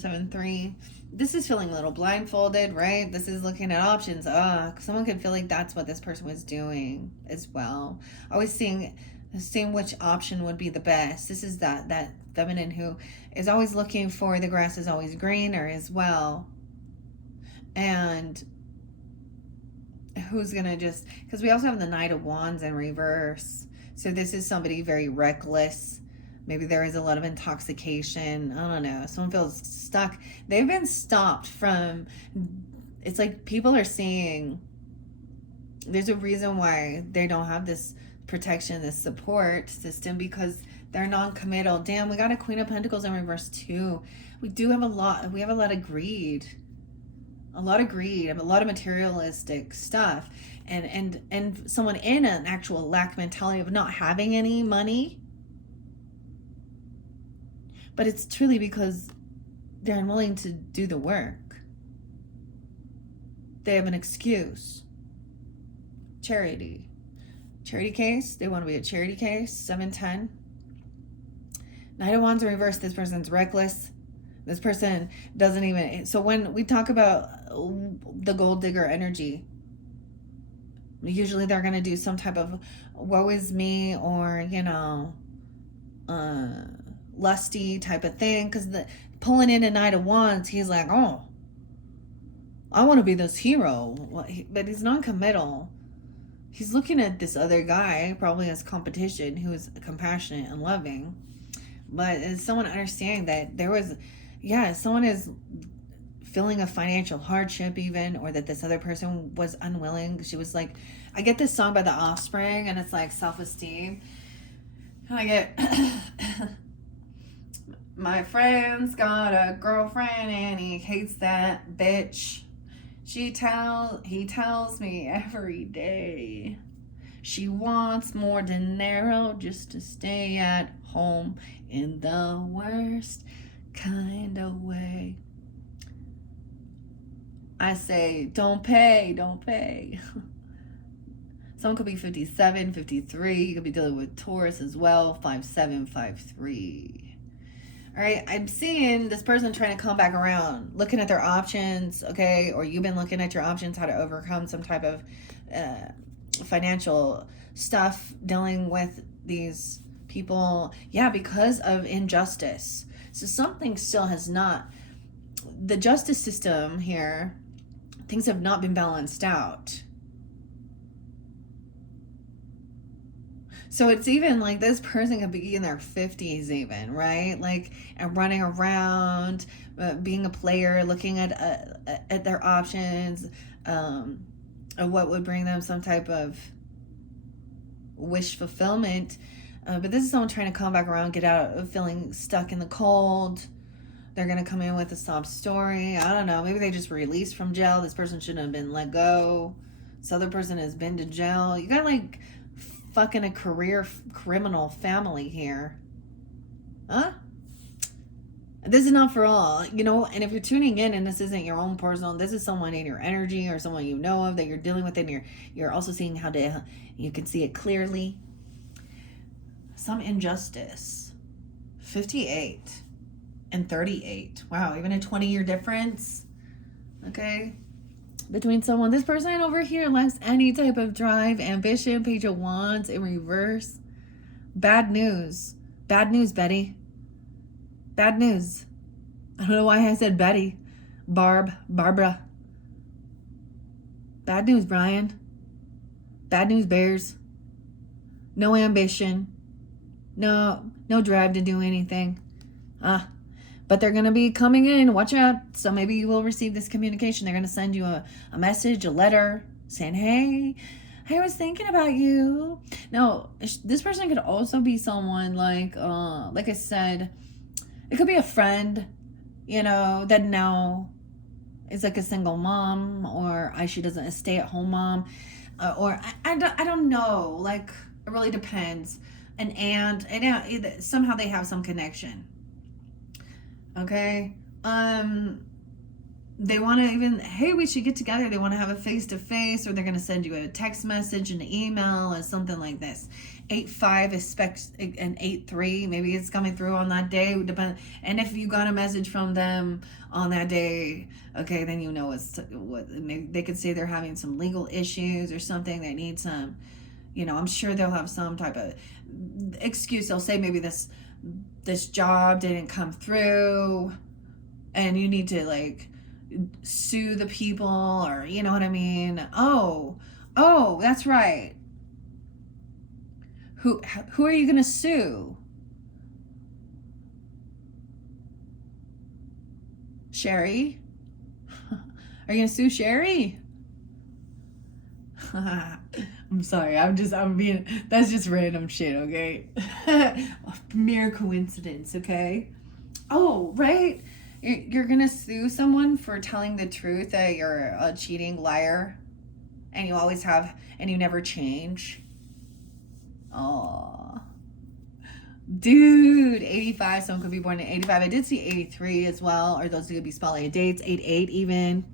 7-3. This is feeling a little blindfolded, right? This is looking at options. Someone could feel like that's what this person was doing as well. Always seeing which option would be the best. This is that feminine who is always looking for the grass is always greener as well. And who's gonna because we also have the Knight of Wands in reverse. So this is somebody very reckless. Maybe there is a lot of intoxication. I don't know. Someone feels stuck. They've been stopped from, it's like people are seeing, there's a reason why they don't have this protection, this support system, because they're non-committal. Damn, we got a Queen of Pentacles in reverse too. We have a lot of greed. A lot of materialistic stuff. And someone in an actual lack mentality of not having any money. But it's truly because they're unwilling to do the work. They have an excuse. Charity case. They want to be a charity case. 7-10. Knight of Wands in reverse. This person's reckless. This person doesn't even. So when we talk about the gold digger energy, usually they're going to do some type of woe is me, or, lusty type of thing, because pulling in a Knight of Wands, he's like, oh, I want to be this hero, but he's non-committal. He's looking at this other guy, probably as competition, who is compassionate and loving, but is someone understanding that someone is feeling a financial hardship even, or that this other person was unwilling. She was like, I get this song by The Offspring, and it's like self-esteem, and I get my friend's got a girlfriend and he hates that bitch. He tells me every day she wants more dinero just to stay at home in the worst kind of way. I say, don't pay. Someone could be 57, 53. You could be dealing with Taurus as well, 5-7, 5-3. All right, I'm seeing this person trying to come back around, looking at their options, okay? Or you've been looking at your options, how to overcome some type of financial stuff, dealing with these people. Yeah, because of injustice. So something still has not, the justice system here, things have not been balanced out. So it's even like this person could be in their 50s even, right? Like, and running around, being a player, looking at their options, of what would bring them some type of wish fulfillment. But this is someone trying to come back around, get out of feeling stuck in the cold. They're going to come in with a sob story. I don't know. Maybe they just released from jail. This person shouldn't have been let go. This other person has been to jail. You got like fucking a career criminal family here. Huh? This is not for all, you know. And if you're tuning in and this isn't your own personal, this is someone in your energy or someone you know of that you're dealing with, and you're also seeing how to, you can see it clearly. Some injustice. 58 and 38. Wow, even a 20-year difference. Okay. Between someone, this person over here lacks any type of drive, ambition, Page of Wands in reverse. Bad news. Bad news, Betty. Bad news. I don't know why I said Betty. Barbara. Bad news, Brian. Bad news, Bears. No ambition. No drive to do anything. But they're going to be coming in. Watch out. So maybe you will receive this communication. They're going to send you a message, a letter saying, hey, I was thinking about you. Now, this person could also be someone like I said, it could be a friend, you know, that now is like a single mom, or she doesn't, a stay-at-home mom, or I don't know. Like, it really depends. An aunt, and somehow they have some connection. Okay. They want to even, hey, we should get together. They want to have a face-to-face, or they're going to send you a text message, an email, or something like this. 8-5 expects an 8-3. Maybe it's coming through on that day. And if you got a message from them on that day, okay, then you know what. Maybe they could say they're having some legal issues or something. They need some, you know, I'm sure they'll have some type of excuse. They'll say maybe this job didn't come through and you need to like sue the people, or you know what I mean? Oh, that's right. Who are you gonna sue? Sherry? Are you gonna sue Sherry? I'm sorry, that's just random shit, okay? Mere coincidence, okay? Oh, right? You're gonna sue someone for telling the truth that you're a cheating liar, and you always have, and you never change. Oh, dude, 85, someone could be born in 85. I did see 83 as well, or those could be spotlight dates, 88 even,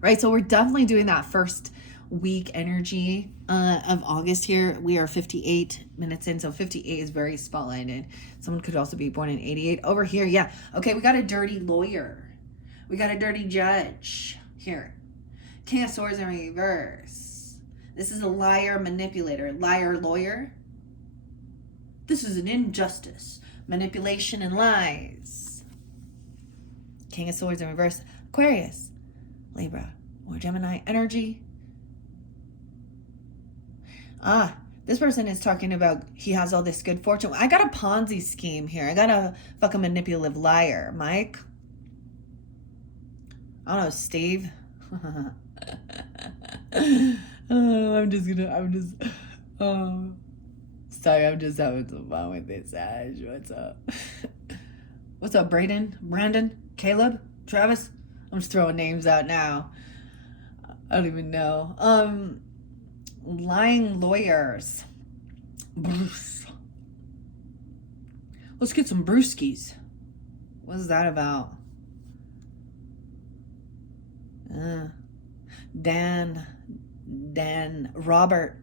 right? So we're definitely doing that first week energy of August here. We are 58 minutes in, so 58 is very spotlighted. Someone could also be born in 88 over here. Yeah, okay, we got a dirty lawyer, we got a dirty judge here. King of Swords in reverse. This is a liar, manipulator, liar, lawyer. This is an injustice, manipulation, and lies. King of Swords in reverse. Aquarius, Libra, or Gemini energy. This person is talking about he has all this good fortune. I got a Ponzi scheme here. I got a fucking manipulative liar. Mike? I don't know, Steve? Sorry, I'm just having some fun with this, Sag. What's up? What's up, Brandon? Caleb? Travis? I'm just throwing names out now. I don't even know. Lying lawyers. Bruce. Let's get some brewskis. What's that about? Dan Robert.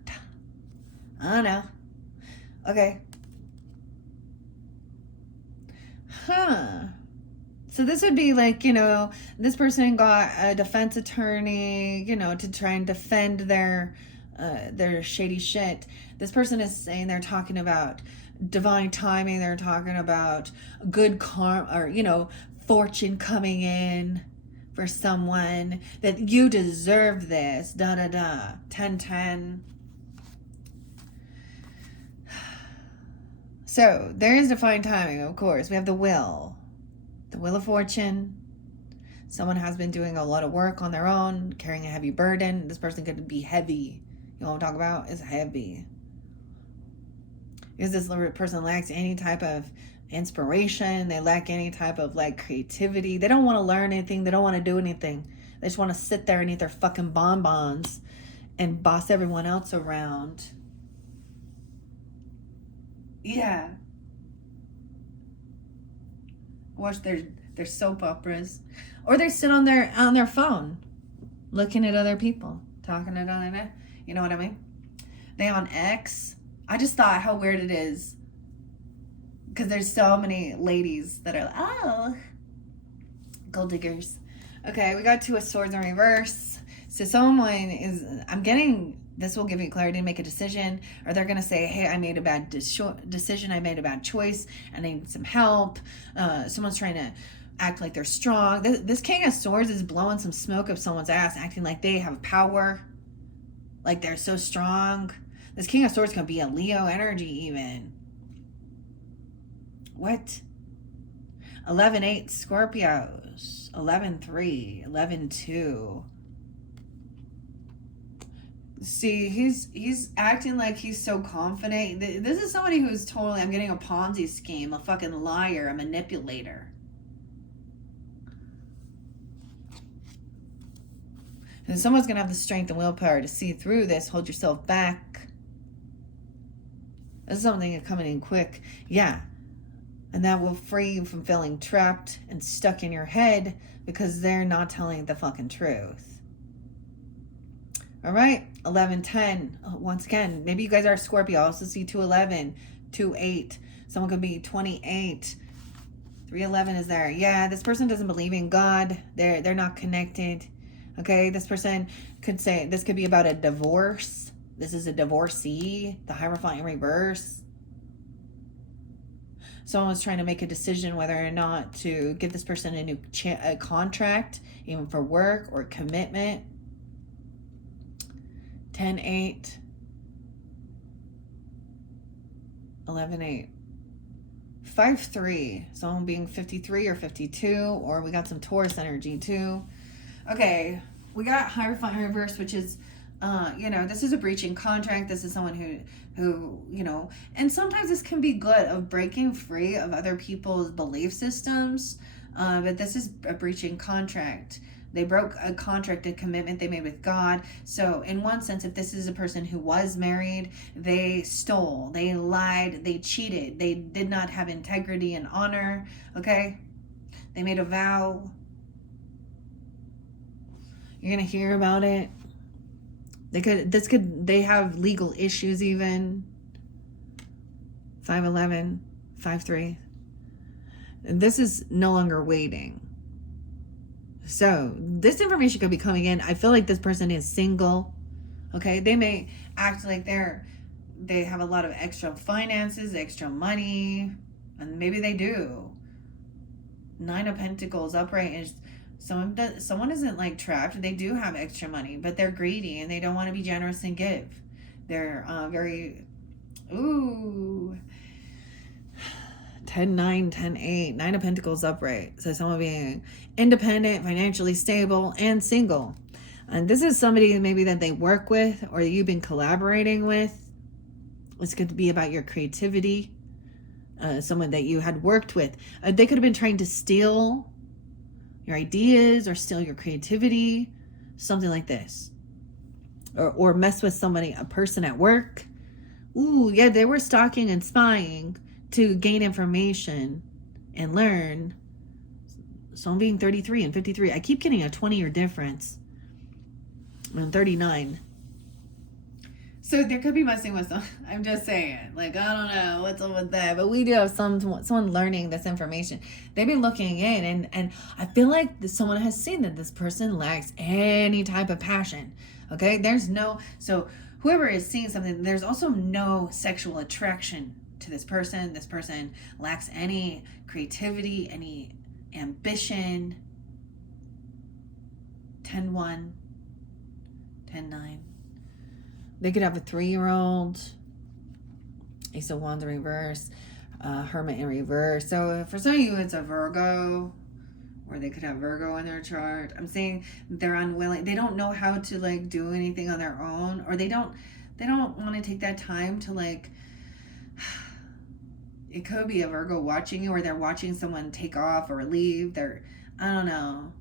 I don't know. Okay. Huh. So this would be like, you know, this person got a defense attorney, you know, to try and defend their shady shit. This person is saying they're talking about divine timing. They're talking about good karma, or, you know, fortune coming in for someone, that you deserve this, da da da. 10-10. So there is divine timing, of course. We have the Wheel of Fortune. Someone has been doing a lot of work on their own, carrying a heavy burden. This person could be heavy. You know what I'm talking about? It's heavy. Because this person lacks any type of inspiration. They lack any type of like creativity. They don't want to learn anything. They don't want to do anything. They just want to sit there and eat their fucking bonbons and boss everyone else around. Yeah. Watch their soap operas, or they sit on their phone looking at other people, talking to other, you know what I mean? They on X. I just thought how weird it is, because there's so many ladies that are like, oh, gold diggers. Okay, we got Two of Swords in reverse. So someone is, I'm getting, this will give you clarity to make a decision, or they're going to say, hey, I made a bad decision. I made a bad choice. I need some help. Someone's trying to act like they're strong. This King of Swords is blowing some smoke up someone's ass, acting like they have power, like they're so strong. This King of Swords can be a Leo energy even. What? 11-8 Scorpios. 11-3. 11-2. See, he's acting like he's so confident. This is somebody who's totally, I'm getting a Ponzi scheme, a fucking liar, a manipulator. And someone's going to have the strength and willpower to see through this. Hold yourself back. This is something coming in quick. Yeah. And that will free you from feeling trapped and stuck in your head because they're not telling the fucking truth. All right, 11-10. Once again, maybe you guys are Scorpio. I also see 2-11, 2-8. Someone could be 28. 3-11 is there. Yeah, this person doesn't believe in God. They're not connected. Okay, this person could say, this could be about a divorce. This is a divorcee. The Hierophant in reverse. Someone was trying to make a decision whether or not to give this person a new contract, even for work or commitment. 10-8. 11-8. 5-3. Someone being 53 or 52, or we got some Taurus energy too. Okay, we got Hierophant in reverse, which is, you know, this is a breaching contract. This is someone who, you know, and sometimes this can be good of breaking free of other people's belief systems. But this is a breaching contract. They broke a contract, a commitment they made with God. So in one sense, if this is a person who was married, they stole, they lied, they cheated, they did not have integrity and honor. Okay, they made a vow. You're gonna hear about it. They have legal issues even. 5-11, 5-3. This is no longer waiting. So this information could be coming in. I feel like this person is single. Okay, they may act like they have a lot of extra finances, extra money, and maybe they do. 9 of Pentacles upright is someone isn't like trapped. They do have extra money, but they're greedy and they don't want to be generous and give. They're very 10-9, 10-8, 9 of Pentacles upright. So someone being independent, financially stable, and single. And this is somebody maybe that they work with or you've been collaborating with. It's going to be about your creativity. Someone that you had worked with. They could have been trying to steal your ideas or steal your creativity. Something like this. Or mess with somebody, a person at work. Ooh, yeah, they were stalking and spying to gain information and learn. So I'm being 33 and 53. I keep getting a 20-year difference. I'm 39. So there could be messing with some. I'm just saying. Like, I don't know what's up with that. But we do have someone learning this information. They've been looking in, and I feel like someone has seen that this person lacks any type of passion. Okay? There's no... So whoever is seeing something, there's also no sexual attraction to this person. This person lacks any creativity, any ambition. 10-1, 10-9. They could have a 3-year-old. Ace of Wands in reverse. Hermit in reverse. So for some of you, it's a Virgo. Or they could have Virgo in their chart. I'm saying they're unwilling. They don't know how to like do anything on their own. Or they don't want to take that time to like... It could be a Virgo watching you, or they're watching someone take off or leave. I don't know.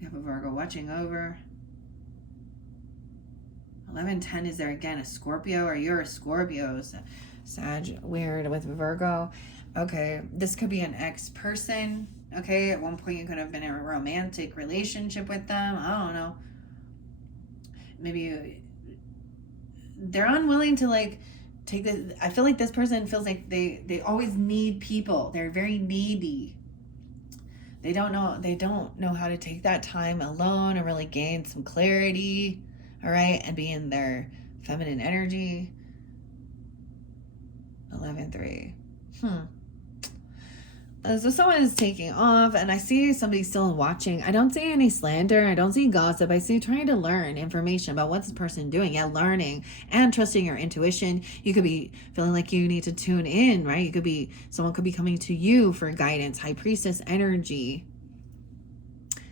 You have a Virgo watching over. 11-10 is there again, a Scorpio, or you're a Scorpio. Sag, weird with Virgo. Okay, this could be an ex-person. Okay, at one point you could have been in a romantic relationship with them. I don't know. Maybe they're unwilling to like take this. I feel like this person feels like they always need people. They're very needy. They don't know how to take that time alone and really gain some clarity, all right, and be in their feminine energy. 11-3. So someone is taking off, and I see somebody still watching. I don't see any slander. I don't see gossip. I see trying to learn information about what this person doing. Yeah, learning and trusting your intuition. You could be feeling like you need to tune in, right? Someone could be coming to you for guidance. High Priestess energy.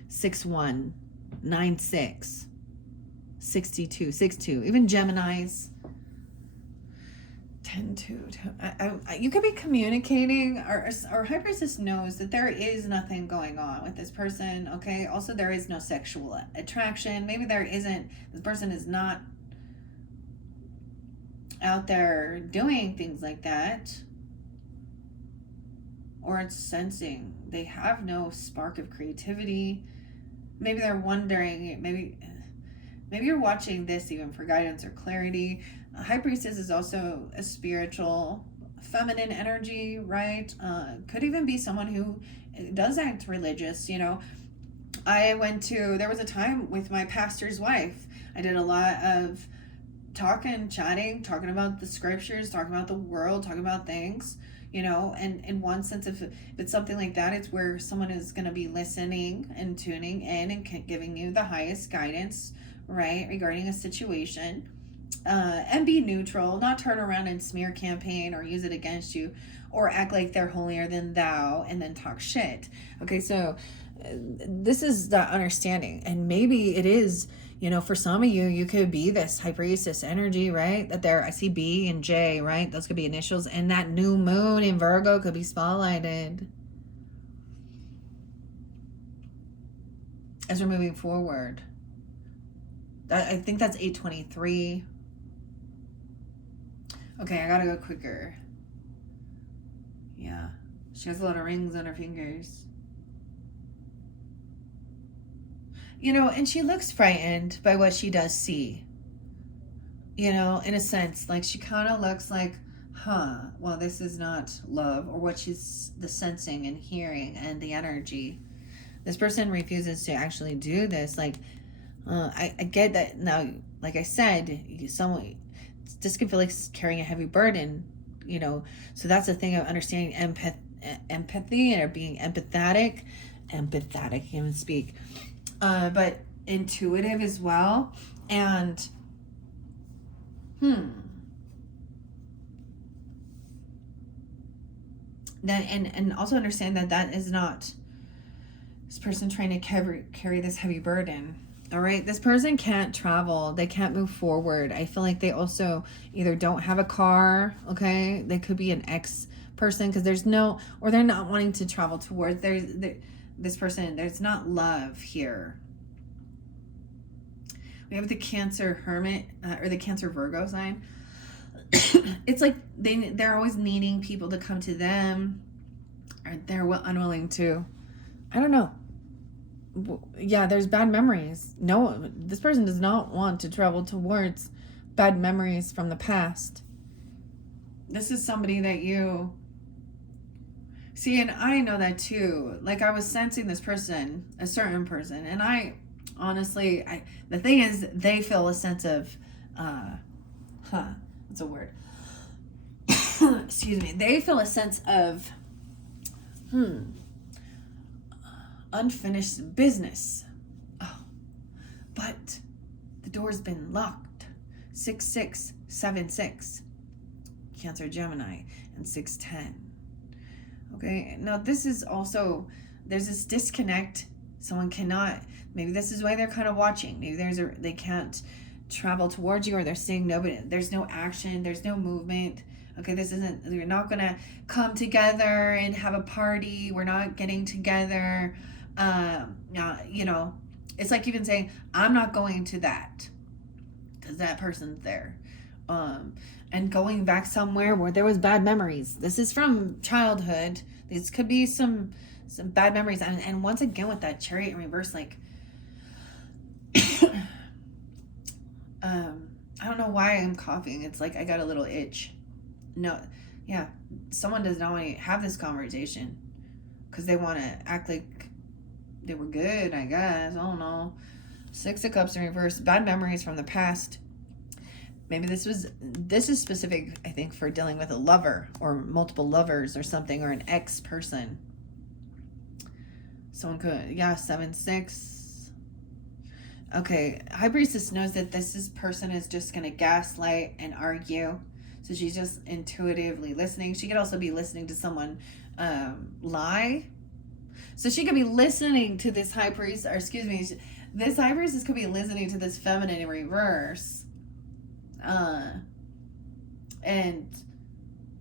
6-1, 9-6, 62, 6-2. Even Geminis. 10-2. You could be communicating, or High Priestess knows that there is nothing going on with this person, okay? Also, there is no sexual attraction. Maybe this person is not out there doing things like that. Or it's sensing. They have no spark of creativity. Maybe they're wondering, maybe you're watching this even for guidance or clarity. High Priestess is also a spiritual, feminine energy, right? Could even be someone who does act religious, you know. There was a time with my pastor's wife. I did a lot of chatting, talking about the scriptures, talking about the world, talking about things, you know, and in one sense, if it's something like that, it's where someone is going to be listening and tuning in and giving you the highest guidance, right, regarding a situation. And be neutral, not turn around and smear campaign or use it against you or act like they're holier than thou and then talk shit. Okay, so this is the understanding. And maybe it is, you know, for some of you could be this High Priestess energy, right? I see B and J, right? Those could be initials. And that new moon in Virgo could be spotlighted as we're moving forward. I think that's 823. Okay, I gotta go quicker. Yeah. She has a lot of rings on her fingers. You know, and she looks frightened by what she does see. You know, in a sense, like she kind of looks like, well, this is not love, or what she's the sensing and hearing and the energy. This person refuses to actually do this. Like, I get that now, like I said, this can feel like carrying a heavy burden, you know. So that's the thing of understanding empathy or being empathetic, can't even speak, but intuitive as well. And then and also understand that is not this person trying to carry this heavy burden. All right, this person can't travel. They can't move forward. I feel like they also either don't have a car, okay? They could be an ex-person because or they're not wanting to travel towards. This person, there's not love here. We have the Cancer Hermit, or the Cancer Virgo sign. It's like they're always needing people to come to them, or they're unwilling to. I don't know. Yeah, there's bad memories. No, this person does not want to travel towards bad memories from the past. This is somebody that you see, and I know that too. Like, I was sensing this person, a certain person, and I honestly, the thing is, they feel a sense of, what's a word? Excuse me. They feel a sense of, unfinished business. Oh, but the door's been locked. 6676. Cancer, Gemini, and 610. Okay, now this is also, there's this disconnect. Someone cannot, maybe this is why they're kind of watching. Maybe they can't travel towards you, or they're seeing nobody, there's no action, there's no movement. Okay, this isn't, you're not gonna come together and have a party. We're not getting together. You know, it's like even saying, I'm not going to that because that person's there. And going back somewhere where there was bad memories. This is from childhood. These could be some bad memories. And once again, with that Chariot in reverse, like, I don't know why I'm coughing. It's like I got a little itch. No, yeah, someone does not want to have this conversation because they want to act like they were good, I guess. I don't know. 6 of Cups in reverse. Bad memories from the past. Maybe this is specific, I think, for dealing with a lover or multiple lovers or something, or an ex person. Someone could, yeah, 7-6. Okay, High Priestess knows that this person is just going to gaslight and argue. So she's just intuitively listening. She could also be listening to someone lie. So she could be listening to this High Priest, or excuse me, this High Priestess could be listening to this Feminine in reverse. And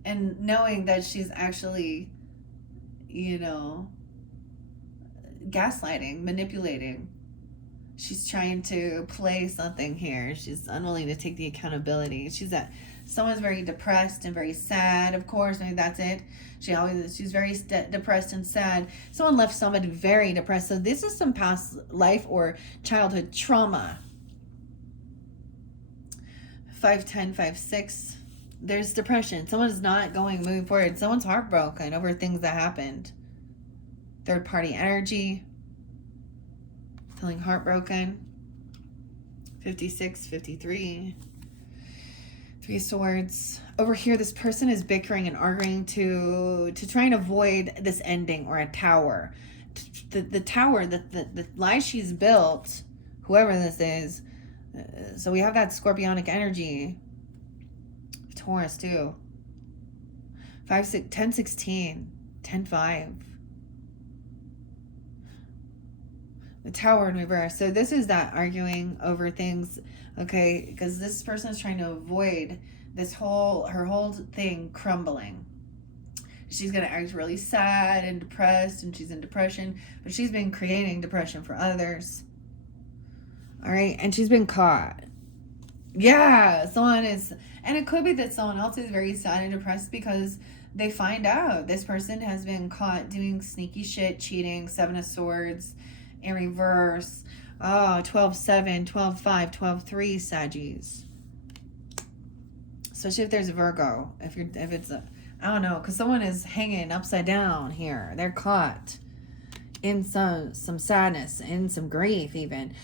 knowing that she's actually, you know, gaslighting, manipulating. She's trying to play something here. She's unwilling to take the accountability. Someone's very depressed and very sad. Of course, maybe that's it. She's very depressed and sad. Someone left somebody very depressed. So this is some past life or childhood trauma. 5-10, 5-6. There's depression. Someone is not moving forward. Someone's heartbroken over things that happened. Third party energy. Feeling heartbroken. 56, 53. 3 Swords. Over here, this person is bickering and arguing to try and avoid this ending, or a tower. The tower, the lie she's built, whoever this is. So we have that Scorpionic energy. Taurus too. 5, 6, 10, 16, 10, 5. The Tower in reverse. So this is that arguing over things, okay? Because this person is trying to avoid her whole thing crumbling. She's going to act really sad and depressed, and she's in depression, but she's been creating depression for others. All right, and she's been caught. Yeah, and it could be that someone else is very sad and depressed because they find out this person has been caught doing sneaky shit, cheating. 7 of Swords in reverse. Oh, 12-7, 12-5, 12-3, Saggies. Especially if there's a Virgo. If it's I don't know, because someone is hanging upside down here. They're caught in some sadness, in some grief even.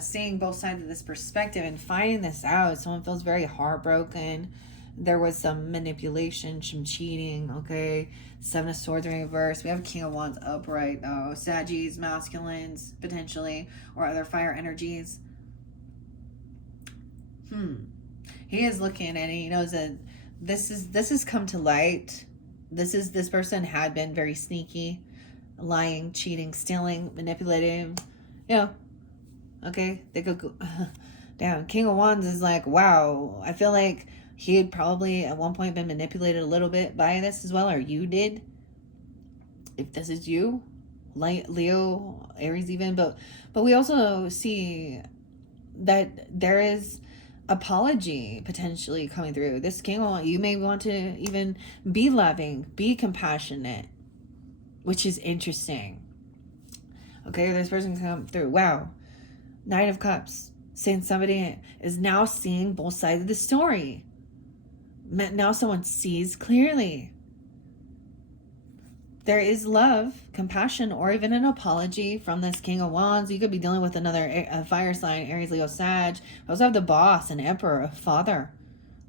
Seeing both sides of this perspective and finding this out. Someone feels very heartbroken. There was some manipulation, some cheating, okay? 7 of Swords in reverse. We have King of Wands upright, though. Saggies, masculines, potentially, or other fire energies. He is looking and he knows that this has come to light. This person had been very sneaky, lying, cheating, stealing, manipulative. You know, okay, they could go down. King of Wands is like, wow, I feel like he had probably at one point been manipulated a little bit by this as well, or you did. If this is you, Leo, Aries even, but we also see that there is apology potentially coming through. This King of Wands, you may want to even be loving, be compassionate, which is interesting. Okay, this person can come through. Wow. 9 of Cups. saying somebody is now seeing both sides of the story. Now someone sees clearly. There is love, compassion, or even an apology from this King of Wands. You could be dealing with another fire sign, Aries, Leo, Sag. We also have the boss, an emperor, a father,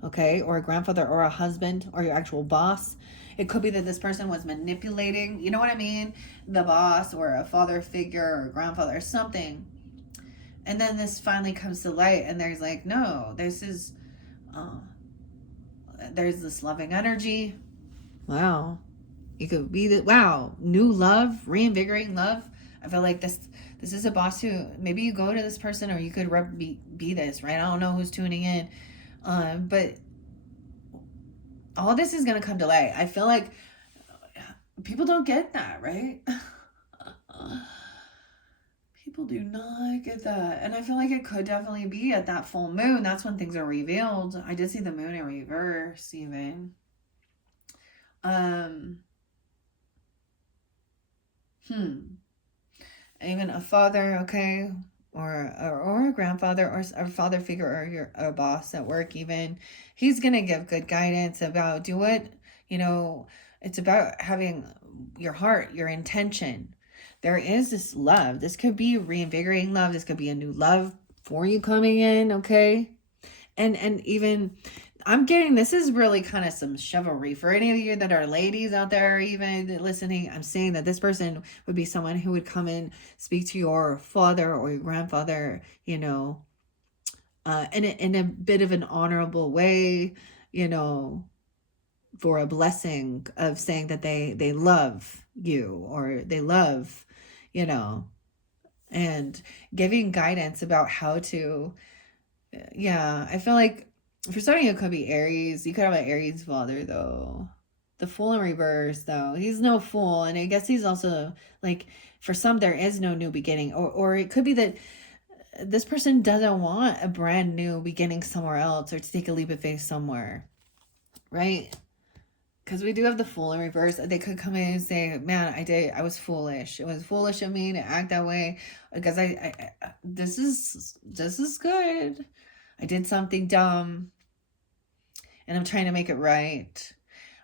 okay, or a grandfather, or a husband, or your actual boss. It could be that this person was manipulating, you know what I mean? The boss, or a father figure, or a grandfather, or something. And then this finally comes to light, and there's like, no, this is, there's this loving energy. Wow. You could be the, wow, new love, reinvigorating love. I feel like this is a boss who, maybe you go to this person, or you could be this, right? I don't know who's tuning in. But all this is going to come to light. I feel like people don't get that, right? People do not get that. And I feel like it could definitely be at that full moon. That's when things are revealed. I did see the moon in reverse even. Even a father, okay, or a grandfather, or a father figure, or a boss at work even, he's gonna give good guidance about do it. You know, it's about having your heart, your intention. There is this love. This could be reinvigorating love. This could be a new love for you coming in, okay? And even I'm getting, this is really kind of some chivalry for any of you that are ladies out there even listening. I'm saying that this person would be someone who would come in, speak to your father or your grandfather, you know, in a bit of an honorable way, you know, for a blessing of saying that they love you, or they love, you know, and giving guidance about how to, yeah, I feel like for starting, it could be Aries. You could have an Aries father, though. The Fool in reverse, though. He's no fool. And I guess he's also, like, for some, there is no new beginning. Or it could be that this person doesn't want a brand new beginning somewhere else, or to take a leap of faith somewhere. Right? Because we do have the Fool in reverse. They could come in and say, man, I was foolish. It was foolish of me to act that way. Because this is good. I did something dumb, and I'm trying to make it right.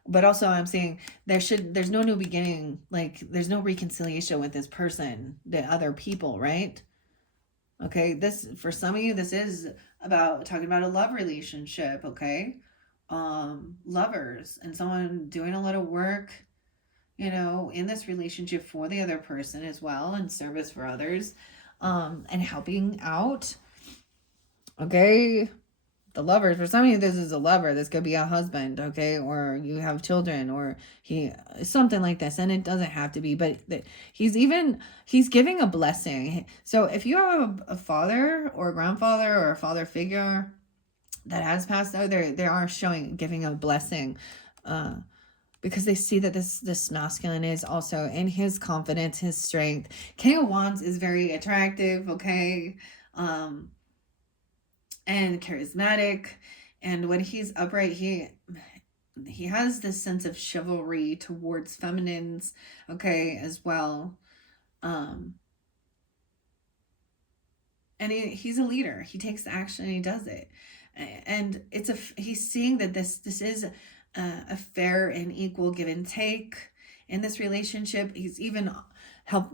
But also I'm saying there's no new beginning. Like, there's no reconciliation with this person, the other people, right? Okay, this, for some of you, this is about talking about a love relationship, okay? Lovers, and someone doing a lot of work, you know, in this relationship for the other person as well, and service for others, and helping out. Okay, the lovers, for some of you, this is a lover. This could be a husband, okay, or you have children, or something like this. And it doesn't have to be, but he's giving a blessing. So if you have a father or a grandfather or a father figure that has passed out, they are giving a blessing, because they see that this masculine is also in his confidence, his strength. King of Wands is very attractive, okay, and charismatic, and when he's upright, he has this sense of chivalry towards feminines, okay, as well. And he's a leader. He takes action and he does it, and he's seeing that this is a fair and equal give and take in this relationship. He's even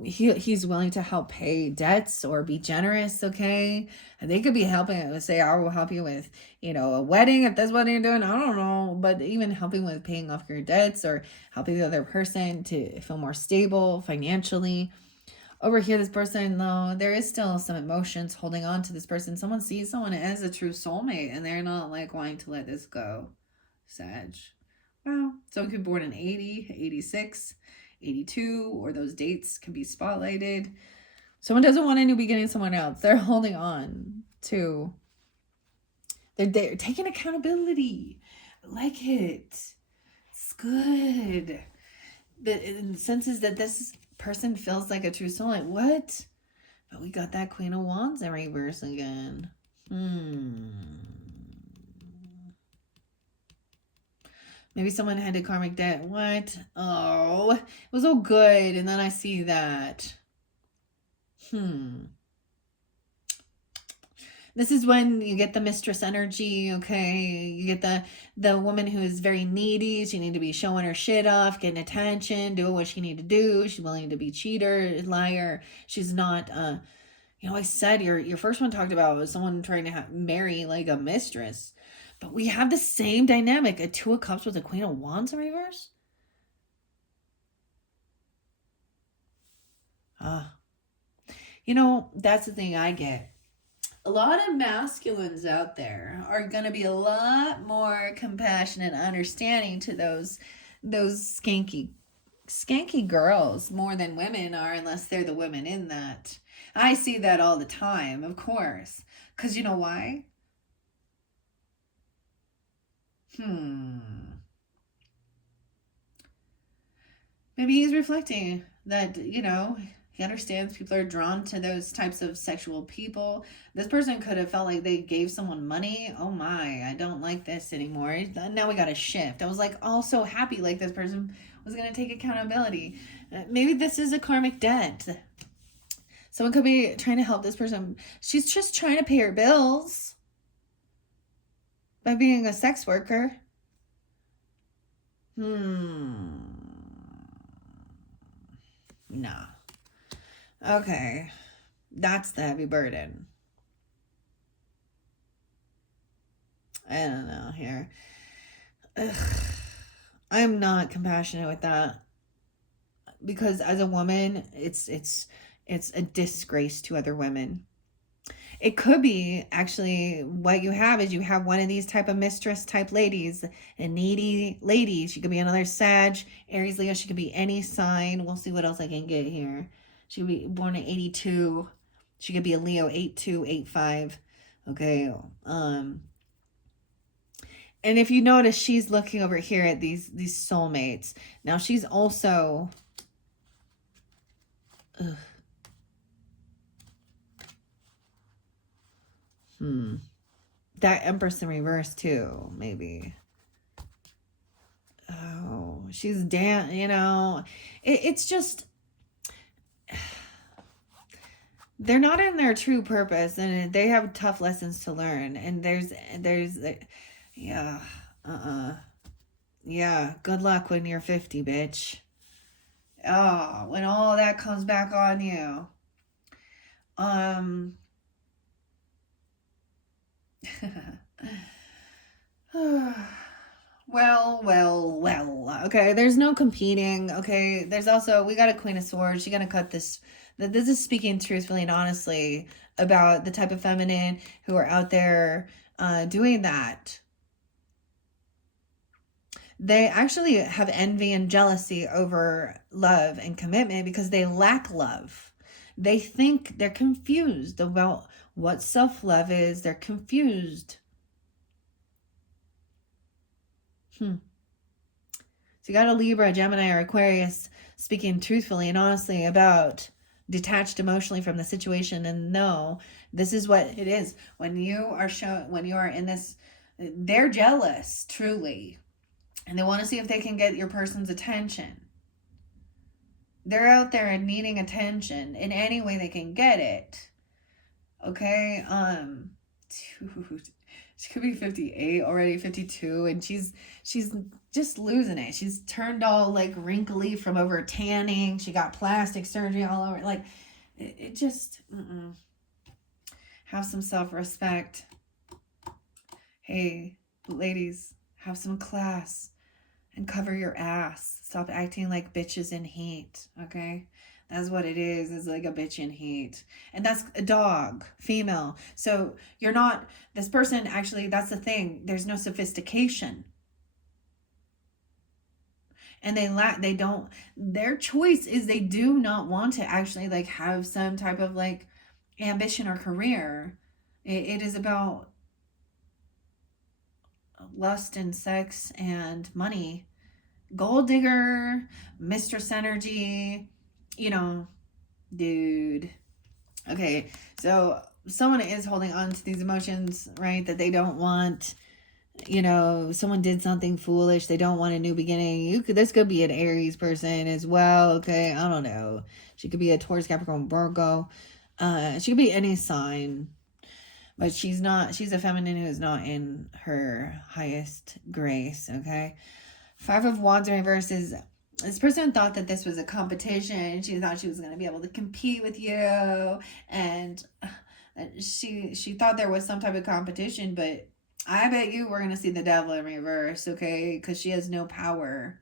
he's willing to help pay debts or be generous, okay? And they could be helping, say, I will help you with, you know, a wedding, if that's what you're doing, I don't know, but even helping with paying off your debts, or helping the other person to feel more stable financially. Over here, this person, though, there is still some emotions holding on to this person. Someone sees someone as a true soulmate, and they're not, like, wanting to let this go. Sag. Wow. Someone could be born in 80, 86, 82, or those dates can be spotlighted. Someone doesn't want a new beginning, someone else. They're holding on to, they're taking accountability. I like it. It's good. The sense is that this person feels like a true soulmate. What? But we got that Queen of Wands in reverse again. Maybe someone had a karmic debt. What? Oh, it was all good, and then I see that. This is when you get the mistress energy, okay? You get the woman who is very needy. She need to be showing her shit off, getting attention, doing what she need to do. She's willing to be cheater, liar. She's not I said your first one talked about was someone trying to marry like a mistress. But we have the same dynamic, a Two of Cups with a Queen of Wands in reverse. That's the thing I get. A lot of masculines out there are going to be a lot more compassionate and understanding to those skanky girls more than women are, unless they're the women in that. I see that all the time, of course. Because you know why? Maybe he's reflecting that, he understands people are drawn to those types of sexual people. This person could have felt like they gave someone money. Oh my, I don't like this anymore. Now we got to shift. I was like all so happy like this person was going to take accountability. Maybe this is a karmic debt. Someone could be trying to help this person. She's just trying to pay her bills by being a sex worker. Nah. Okay. That's the heavy burden. I don't know here. Ugh. I'm not compassionate with that. Because as a woman, it's a disgrace to other women. It could be actually what you have is you have one of these type of mistress type ladies, a needy lady. She could be another Sag, Aries, Leo. She could be any sign. We'll see what else I can get here. She could be born in 82. She could be a Leo 82, 85. Okay. And if you notice, she's looking over here at these soulmates. Now she's also that Empress in reverse too, maybe. Oh, she's it's just they're not in their true purpose, and they have tough lessons to learn. And yeah, good luck when you're 50, bitch. Oh, when all that comes back on you. Well. Okay, there's no competing. Okay, there's also, we got a Queen of Swords. She's gonna cut this. This is speaking truthfully and honestly about the type of feminine who are out there doing that. They actually have envy and jealousy over love and commitment because they lack love. They think they're confused about what self-love is. They're confused. So you got a Libra, Gemini, or Aquarius speaking truthfully and honestly about detached emotionally from the situation, and no, this is what it is. When you are in this, they're jealous, truly. And they want to see if they can get your person's attention. They're out there and needing attention in any way they can get it. Okay? Dude, she could be 58 already, 52, and she's just losing it. She's turned all like wrinkly from over tanning. She got plastic surgery all over. Like, it just, have some self-respect. Hey, ladies, have some class and cover your ass. Stop acting like bitches in heat, okay? That's what it is. It's like a bitch in heat. And that's a dog, female. So you're not, this person actually, that's the thing. There's no sophistication. And their choice is they do not want to actually like have some type of like ambition or career. It is about lust and sex and money. Gold digger, mistress energy, dude. Okay, so someone is holding on to these emotions, right, that they don't want. Someone did something foolish. They don't want a new beginning. This could be an Aries person as well. Okay, I don't know. She could be a Taurus, Capricorn, Virgo. She could be any sign. But she's not, she's a feminine who is not in her highest grace, okay? Five of Wands in reverse is, this person thought that this was a competition. She thought she was going to be able to compete with you. And she thought there was some type of competition, but I bet you we're going to see the devil in reverse, okay? Because she has no power.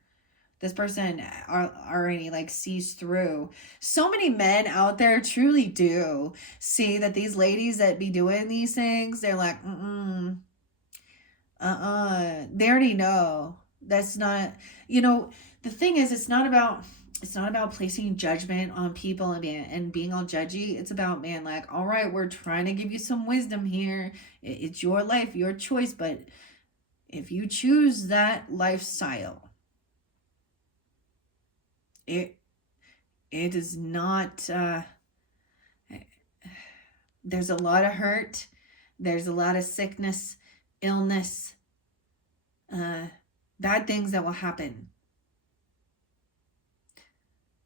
This person already like sees through. So many men out there truly do see that these ladies that be doing these things, they're like, they already know. That's not, you know, the thing is, it's not about placing judgment on people and being all judgy. It's about, man, like, all right, we're trying to give you some wisdom here. It's your life, your choice, but if you choose that lifestyle, it is not, there's a lot of hurt, there's a lot of sickness, illness, bad things that will happen.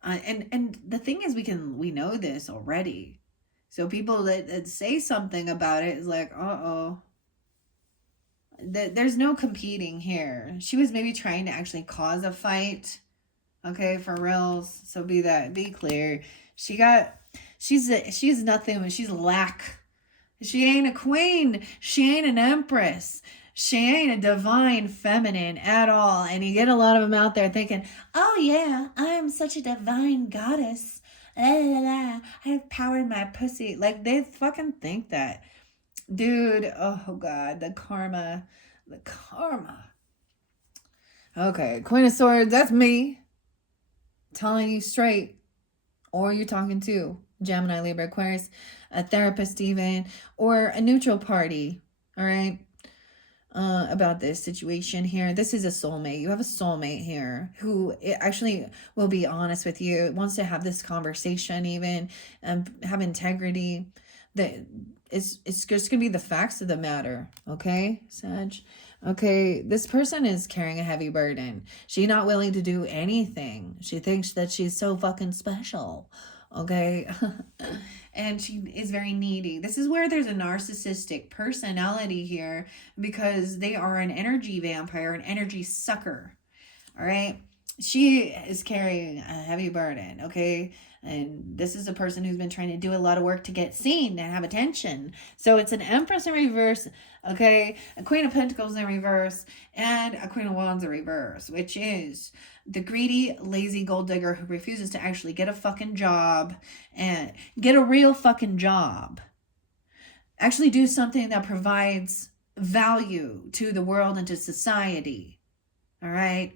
And the thing is, we know this already. So people that say something about it is like, there's no competing here. She was maybe trying to actually cause a fight. Okay, for reals. So be clear. She's nothing. She's lack. She ain't a queen. She ain't an empress. She ain't a divine feminine at all. And you get a lot of them out there thinking, oh yeah, I'm such a divine goddess. La, la, la. I have power in my pussy. Like, they fucking think that. Dude, oh God, the karma. The karma. Okay, Queen of Swords, that's me. Telling you straight. Or you're talking to Gemini, Libra, Aquarius, a therapist even, or a neutral party, all right, about this situation here. This is a soulmate. You have a soulmate here who actually will be honest with you, wants to have this conversation even, have integrity. That it's just going to be the facts of the matter, okay, Sag? Okay, this person is carrying a heavy burden. She's not willing to do anything. She thinks that she's so fucking special, okay? And she is very needy. This is where there's a narcissistic personality here because they are an energy vampire, an energy sucker, all right? She is carrying a heavy burden, okay? And this is a person who's been trying to do a lot of work to get seen and have attention. So it's an Empress in reverse, okay? A Queen of Pentacles in reverse, and a Queen of Wands in reverse, which is the greedy, lazy gold digger who refuses to actually get a fucking job and get a real fucking job. Actually do something that provides value to the world and to society, all right?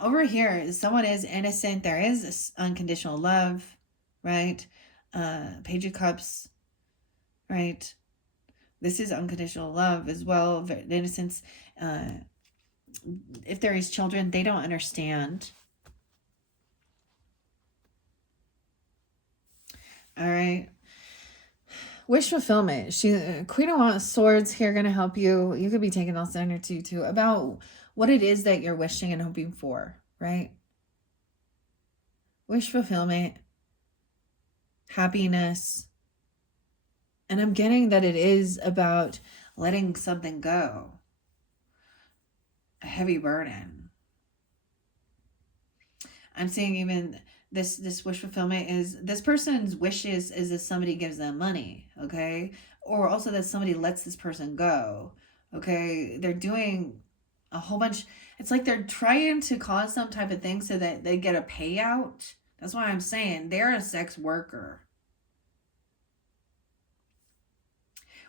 Over here, someone is innocent. There is unconditional love, right? Page of Cups, right? This is unconditional love as well. Innocence. If there is children, they don't understand. All right. Wish fulfillment. Queen of Swords here going to help you. You could be taking this energy too about what it is that you're wishing and hoping for, right? Wish fulfillment, happiness. And I'm getting that it is about letting something go. A heavy burden. I'm seeing even this wish fulfillment is this person's wishes is if somebody gives them money, okay? Or also that somebody lets this person go, okay? They're doing a whole bunch. It's like they're trying to cause some type of thing so that they get a payout. That's why I'm saying they're a sex worker.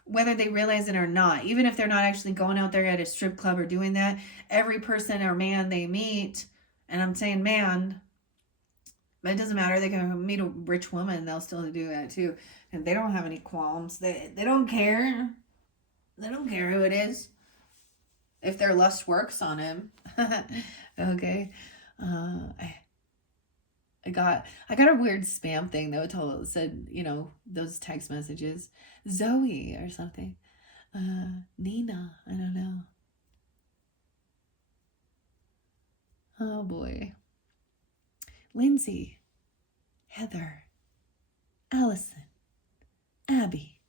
Whether they realize it or not, even if they're not actually going out there at a strip club or doing that, every person or man they meet, and I'm saying man, but it doesn't matter. They can meet a rich woman, they'll still do that too. And they don't have any qualms. They don't care. They don't care who it is. If their lust works on him. Okay. I got a weird spam thing though. It said, you know, those text messages. Zoe or something. Nina. I don't know. Oh boy. Lindsay. Heather. Allison. Abby.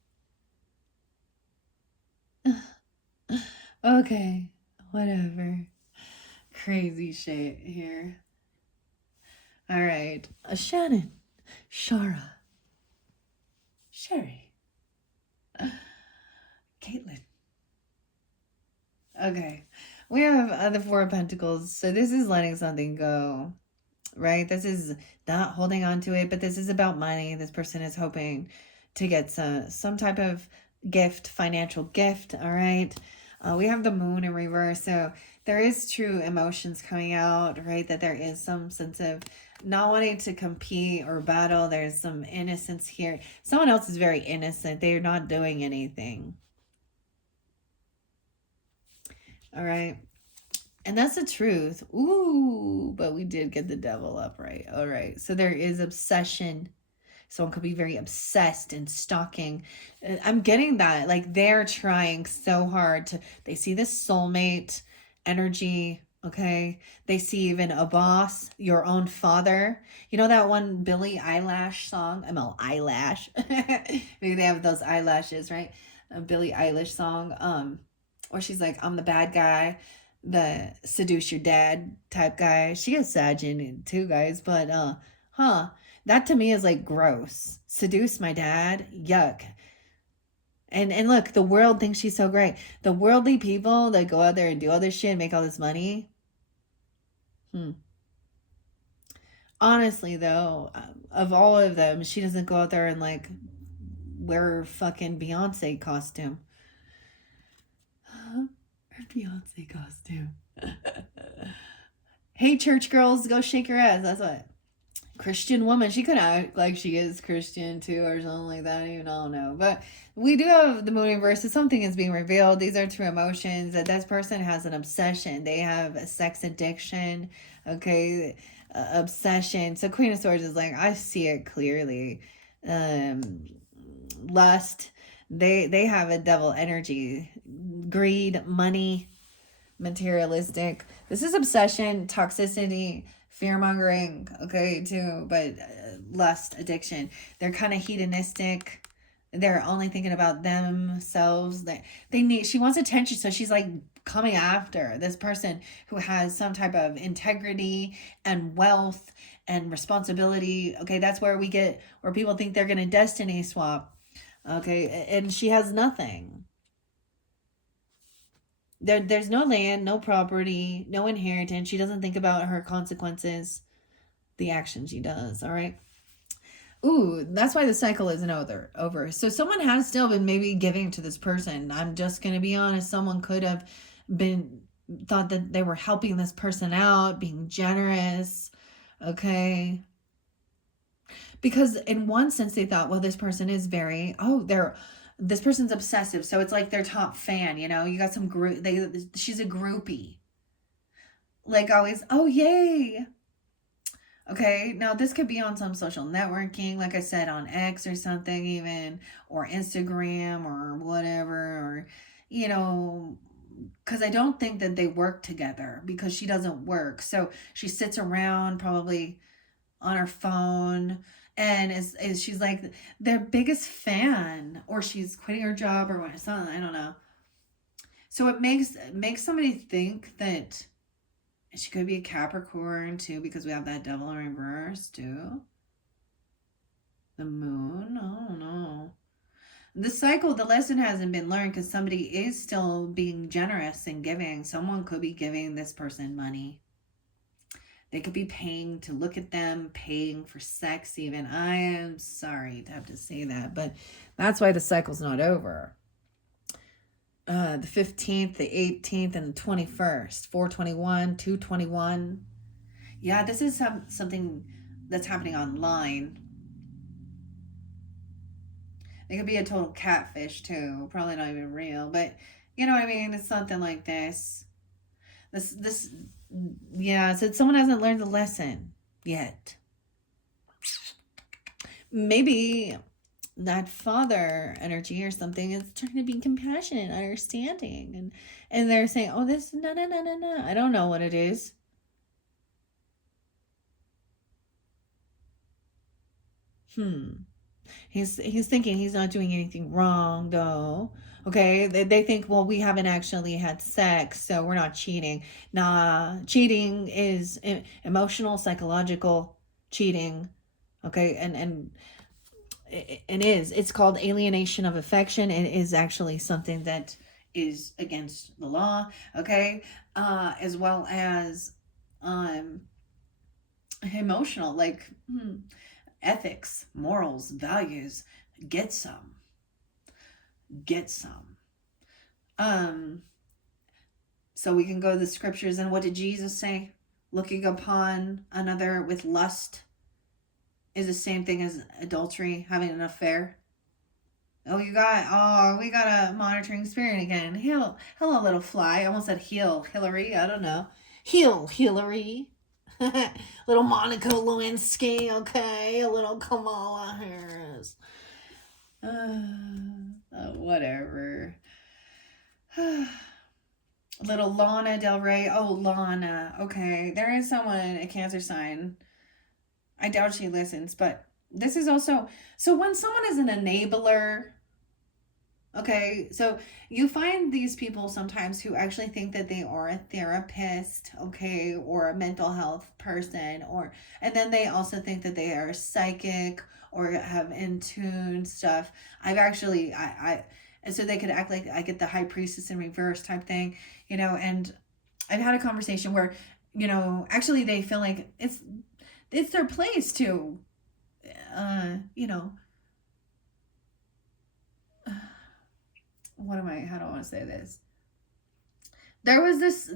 Okay, whatever. Crazy shit here. All right. Shannon, Shara, Sherry, Caitlin. Okay. We have the Four of Pentacles. So this is letting something go, right? This is not holding on to it, but this is about money. This person is hoping to get some type of gift, financial gift, all right? We have the moon in reverse, so there is true emotions coming out, right? That there is some sense of not wanting to compete or battle. There's some innocence here. Someone else is very innocent. They're not doing anything. All right. And that's the truth. Ooh, but we did get the devil up, right? All right. So there is obsession. Someone could be very obsessed and stalking. I'm getting that. Like they're trying so hard to, they see this soulmate energy. Okay. They see even a boss, your own father. You know that one Billie Eilish song? Eyelash. Maybe they have those eyelashes, right? A Billie Eilish song. Or she's like, I'm the bad guy, the seduce your dad type guy. She has Sag in it too, guys. But that to me is like gross. Seduce my dad, yuck. And look, the world thinks she's so great. The worldly people that go out there and do all this shit and make all this money. Honestly, though, of all of them, she doesn't go out there and like wear her fucking Beyonce costume. Her Beyonce costume. Hey, church girls, go shake your ass. That's what. Christian woman. She could act like she is Christian too, or something like that. Even I don't know. But we do have the moon inverse. So something is being revealed. These are true emotions. That this person has an obsession. They have a sex addiction. Okay, obsession. So Queen of Swords is like, I see it clearly. Lust. They have a devil energy. Greed, money, materialistic. This is obsession, toxicity, fear mongering, okay, too, but lust, addiction. They're kind of hedonistic. They're only thinking about themselves. They need, she wants attention, so she's like coming after this person who has some type of integrity and wealth and responsibility. Okay, that's where we get where people think they're gonna destiny swap. Okay, and she has nothing. There's no land, no property, no inheritance. She doesn't think about her consequences, the actions she does. All right. Ooh, that's why the cycle isn't over. So someone has still been maybe giving to this person. I'm just gonna be honest. Someone could have been thought that they were helping this person out, being generous. Okay. Because in one sense they thought, well, this person is very, this person's obsessive, so it's like their top fan, you know. You got some group, she's a groupie, like always, oh yay. Okay, now this could be on some social networking, like I said, on X or something, even, or Instagram or whatever, or you know, because I don't think that they work together, because she doesn't work, so she sits around probably on her phone, and is she's like their biggest fan, or she's quitting her job or what, something, I don't know. So it makes somebody think that she could be a Capricorn too, because we have that devil in reverse too. The moon, I don't know. The cycle, the lesson hasn't been learned, because somebody is still being generous and giving. Someone could be giving this person money. They could be paying to look at them, paying for sex even. I am sorry to have to say that, but that's why the cycle's not over. The 15th, the 18th, and the 21st. 421, 221. Yeah, this is something that's happening online. It could be a total catfish too. Probably not even real, but you know what I mean? It's something like this. This yeah, so someone hasn't learned the lesson yet. Maybe that father energy or something is trying to be compassionate, understanding, and they're saying, oh, this, no, no, no, no, no. I don't know what it is. He's thinking he's not doing anything wrong though. Okay, they think, well, we haven't actually had sex, so we're not cheating. Nah, cheating is emotional, psychological cheating. Okay, and it's called alienation of affection. It is actually something that is against the law. Okay, as well as um emotional, like ethics, morals, values. Get some, get some. Um, so we can go to the scriptures, and what did Jesus say? Looking upon another with lust is the same thing as adultery, having an affair. Oh, we got a monitoring spirit again. Hello, little fly. I almost said Hillary. I don't know. Hillary. Little Monica Lewinsky, okay? A little Kamala Harris. Whatever. Little Lana Del Rey. Oh, Lana. Okay. There is someone, a Cancer sign. I doubt she listens, but this is also. So when someone is an enabler, okay, so you find these people sometimes who actually think that they are a therapist, okay, or a mental health person, and then they also think that they are psychic or have in tune stuff. And so they could act like I get the high priestess in reverse type thing, and I've had a conversation where, actually they feel like it's their place to, you know, how do I want to say this? There was this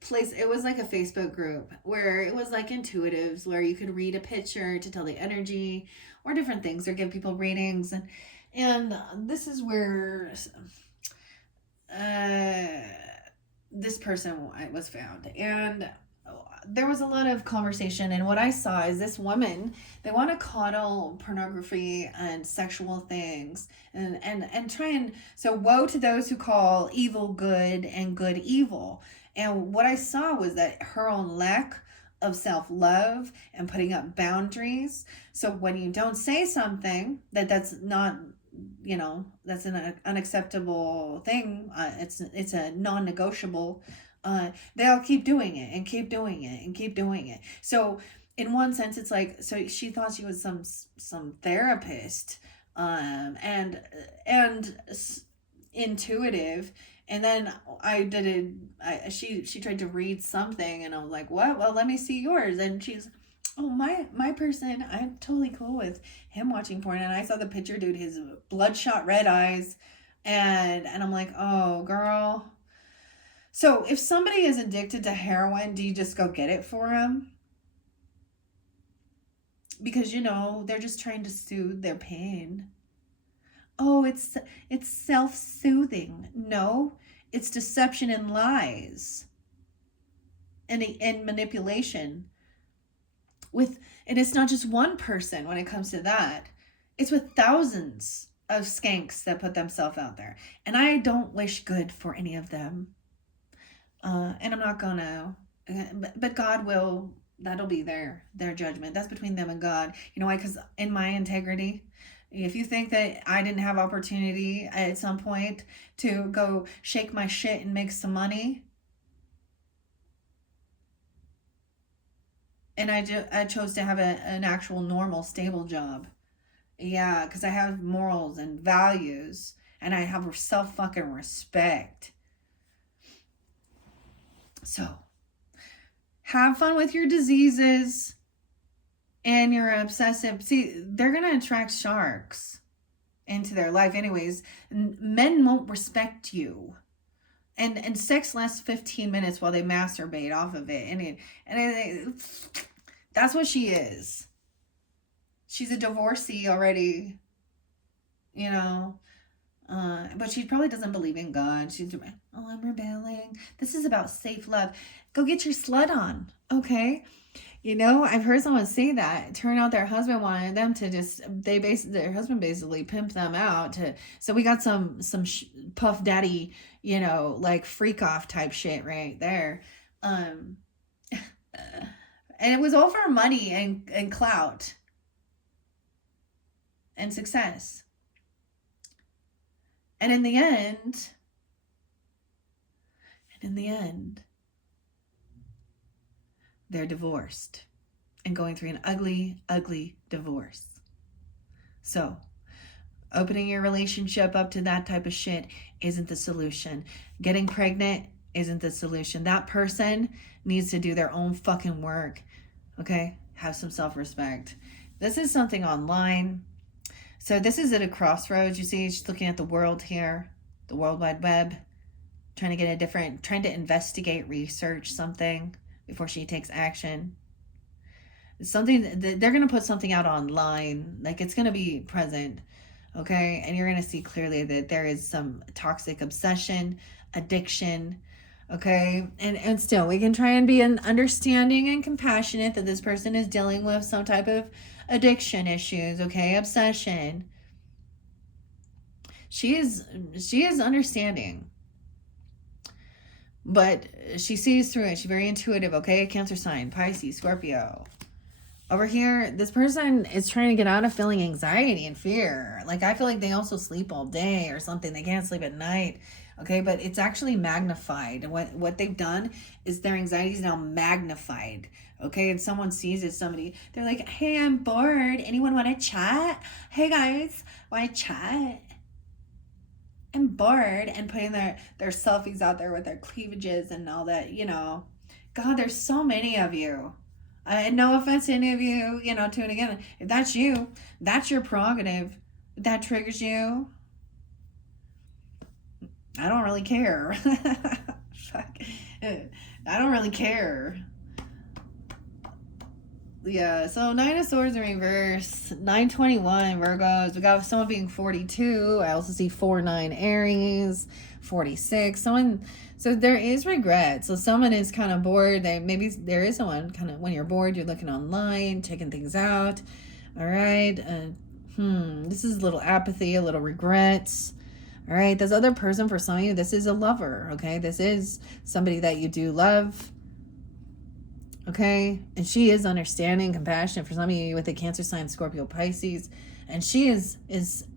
place. It was like a Facebook group where it was like intuitives, where you could read a picture to tell the energy or different things, or give people readings. And this is where this person was found. And there was a lot of conversation, and what I saw is this woman, they want to coddle pornography and sexual things, and try and, so woe to those who call evil good and good evil. And what I saw was that her own lack of self-love and putting up boundaries. So when you don't say something that's not, that's an unacceptable thing, it's a non-negotiable, they'll keep doing it and keep doing it and keep doing it. So in one sense, it's like, so she thought she was some therapist, and intuitive. And then she tried to read something, and I was like, what? Well, let me see yours. And she's, oh, my person, I'm totally cool with him watching porn. And I saw the picture, dude, his bloodshot red eyes, and I'm like, oh, girl. So if somebody is addicted to heroin, do you just go get it for them? Because they're just trying to soothe their pain. Oh, it's self-soothing. No, it's deception and lies and manipulation. And it's not just one person when it comes to that. It's with thousands of skanks that put themselves out there. And I don't wish good for any of them. And I'm not gonna, but God will, that'll be their judgment. That's between them and God. You know why? Because in my integrity, if you think that I didn't have opportunity at some point to go shake my shit and make some money, and I chose to have an actual normal stable job, yeah, because I have morals and values, and I have self fucking respect. So have fun with your diseases and your obsessive. See, they're going to attract sharks into their life anyways. Men won't respect you. And sex lasts 15 minutes while they masturbate off of it. That's what she is. She's a divorcee already, but she probably doesn't believe in God. She's, oh, I'm rebelling. This is about safe love. Go get your slut on, okay? I've heard someone say that. Turn out their husband wanted them to their husband basically pimped them out so we got some puff daddy, like freak off type shit right there. And it was all for money and clout and success. And in the end, they're divorced and going through an ugly, ugly divorce. So, opening your relationship up to that type of shit isn't the solution. Getting pregnant isn't the solution. That person needs to do their own fucking work. Okay? Have some self-respect. This is something online. So this is at a crossroads. You see, she's looking at the world here, the World Wide Web, trying to investigate, research something before she takes action. Something that they're going to put something out online, like it's going to be present, okay? And you're going to see clearly that there is some toxic obsession, addiction, okay? And still, we can try and be understanding and compassionate that this person is dealing with some type of addiction issues, okay? Obsession. She is understanding, but she sees through it. She's very intuitive, okay? Cancer sign, Pisces, Scorpio. Over here, this person is trying to get out of feeling anxiety and fear. Like, I feel like they also sleep all day or something. They can't sleep at night. Okay, but it's actually magnified. What they've done is their anxiety is now magnified. Okay, and someone sees it, they're like, hey, I'm bored. Anyone want to chat? Hey, guys, want to chat? I'm bored. And putting their selfies out there with their cleavages and all that, you know. God, there's so many of you. No offense to any of you, you know, tuning in. If that's you, that's your prerogative. If that triggers you, I don't really care. Fuck. I don't really care. Yeah, so 9 of Swords in reverse, 921 Virgos. We got someone being 42. I also see 49 Aries, 46. So there is regret. So someone is kind of bored. Maybe there is someone kind of, when you're bored, you're looking online, checking things out. All right. This is a little apathy, a little regrets. All right. This other person, for some of you, this is a lover. Okay. This is somebody that you do love. Okay. And she is understanding, compassionate for some of you with the Cancer sign, Scorpio, Pisces. And she is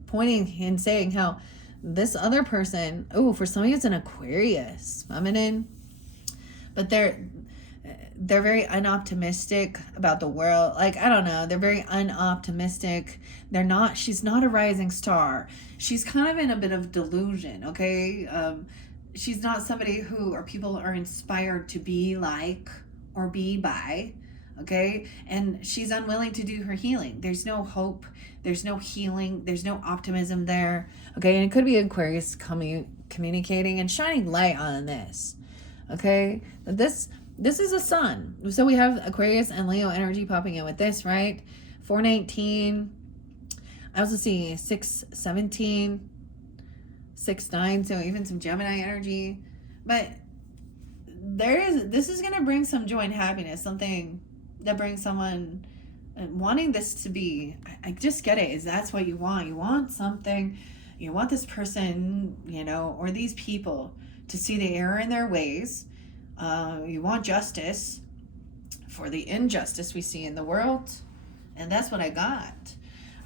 pointing and saying how this other person, for some of you it's an Aquarius, feminine, but they're very unoptimistic about the world. Like, I don't know, they're very unoptimistic. She's not a rising star. She's kind of in a bit of delusion, okay? She's not somebody people are inspired to be like or be by, okay? And she's unwilling to do her healing. There's no hope. There's no healing. There's no optimism there, okay? And it could be Aquarius communicating and shining light on this, okay? This is a sun. So we have Aquarius and Leo energy popping in with this, right? 419. I also see 617, 6-9. So even some Gemini energy. But this is going to bring some joy and happiness, something that brings someone wanting this to be, I just get it, is that's what you want. You want something, you want this person, you know, or these people to see the error in their ways. You want justice for the injustice we see in the world. And that's what I got.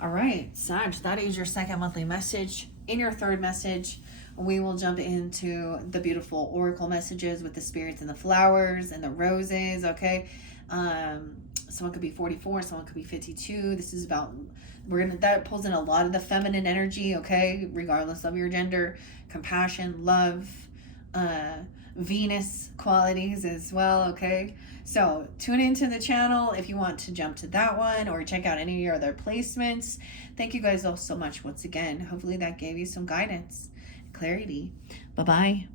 All right, Sag, that is your second monthly message. In your third message, we will jump into the beautiful oracle messages with the spirits and the flowers and the roses, okay? Someone could be 44, someone could be 52. This is about, that pulls in a lot of the feminine energy, okay? Regardless of your gender, compassion, love, Venus qualities as well, okay? So tune into the channel if you want to jump to that one or check out any of your other placements. Thank you guys all so much once again. Hopefully that gave you some guidance, clarity. Bye-bye.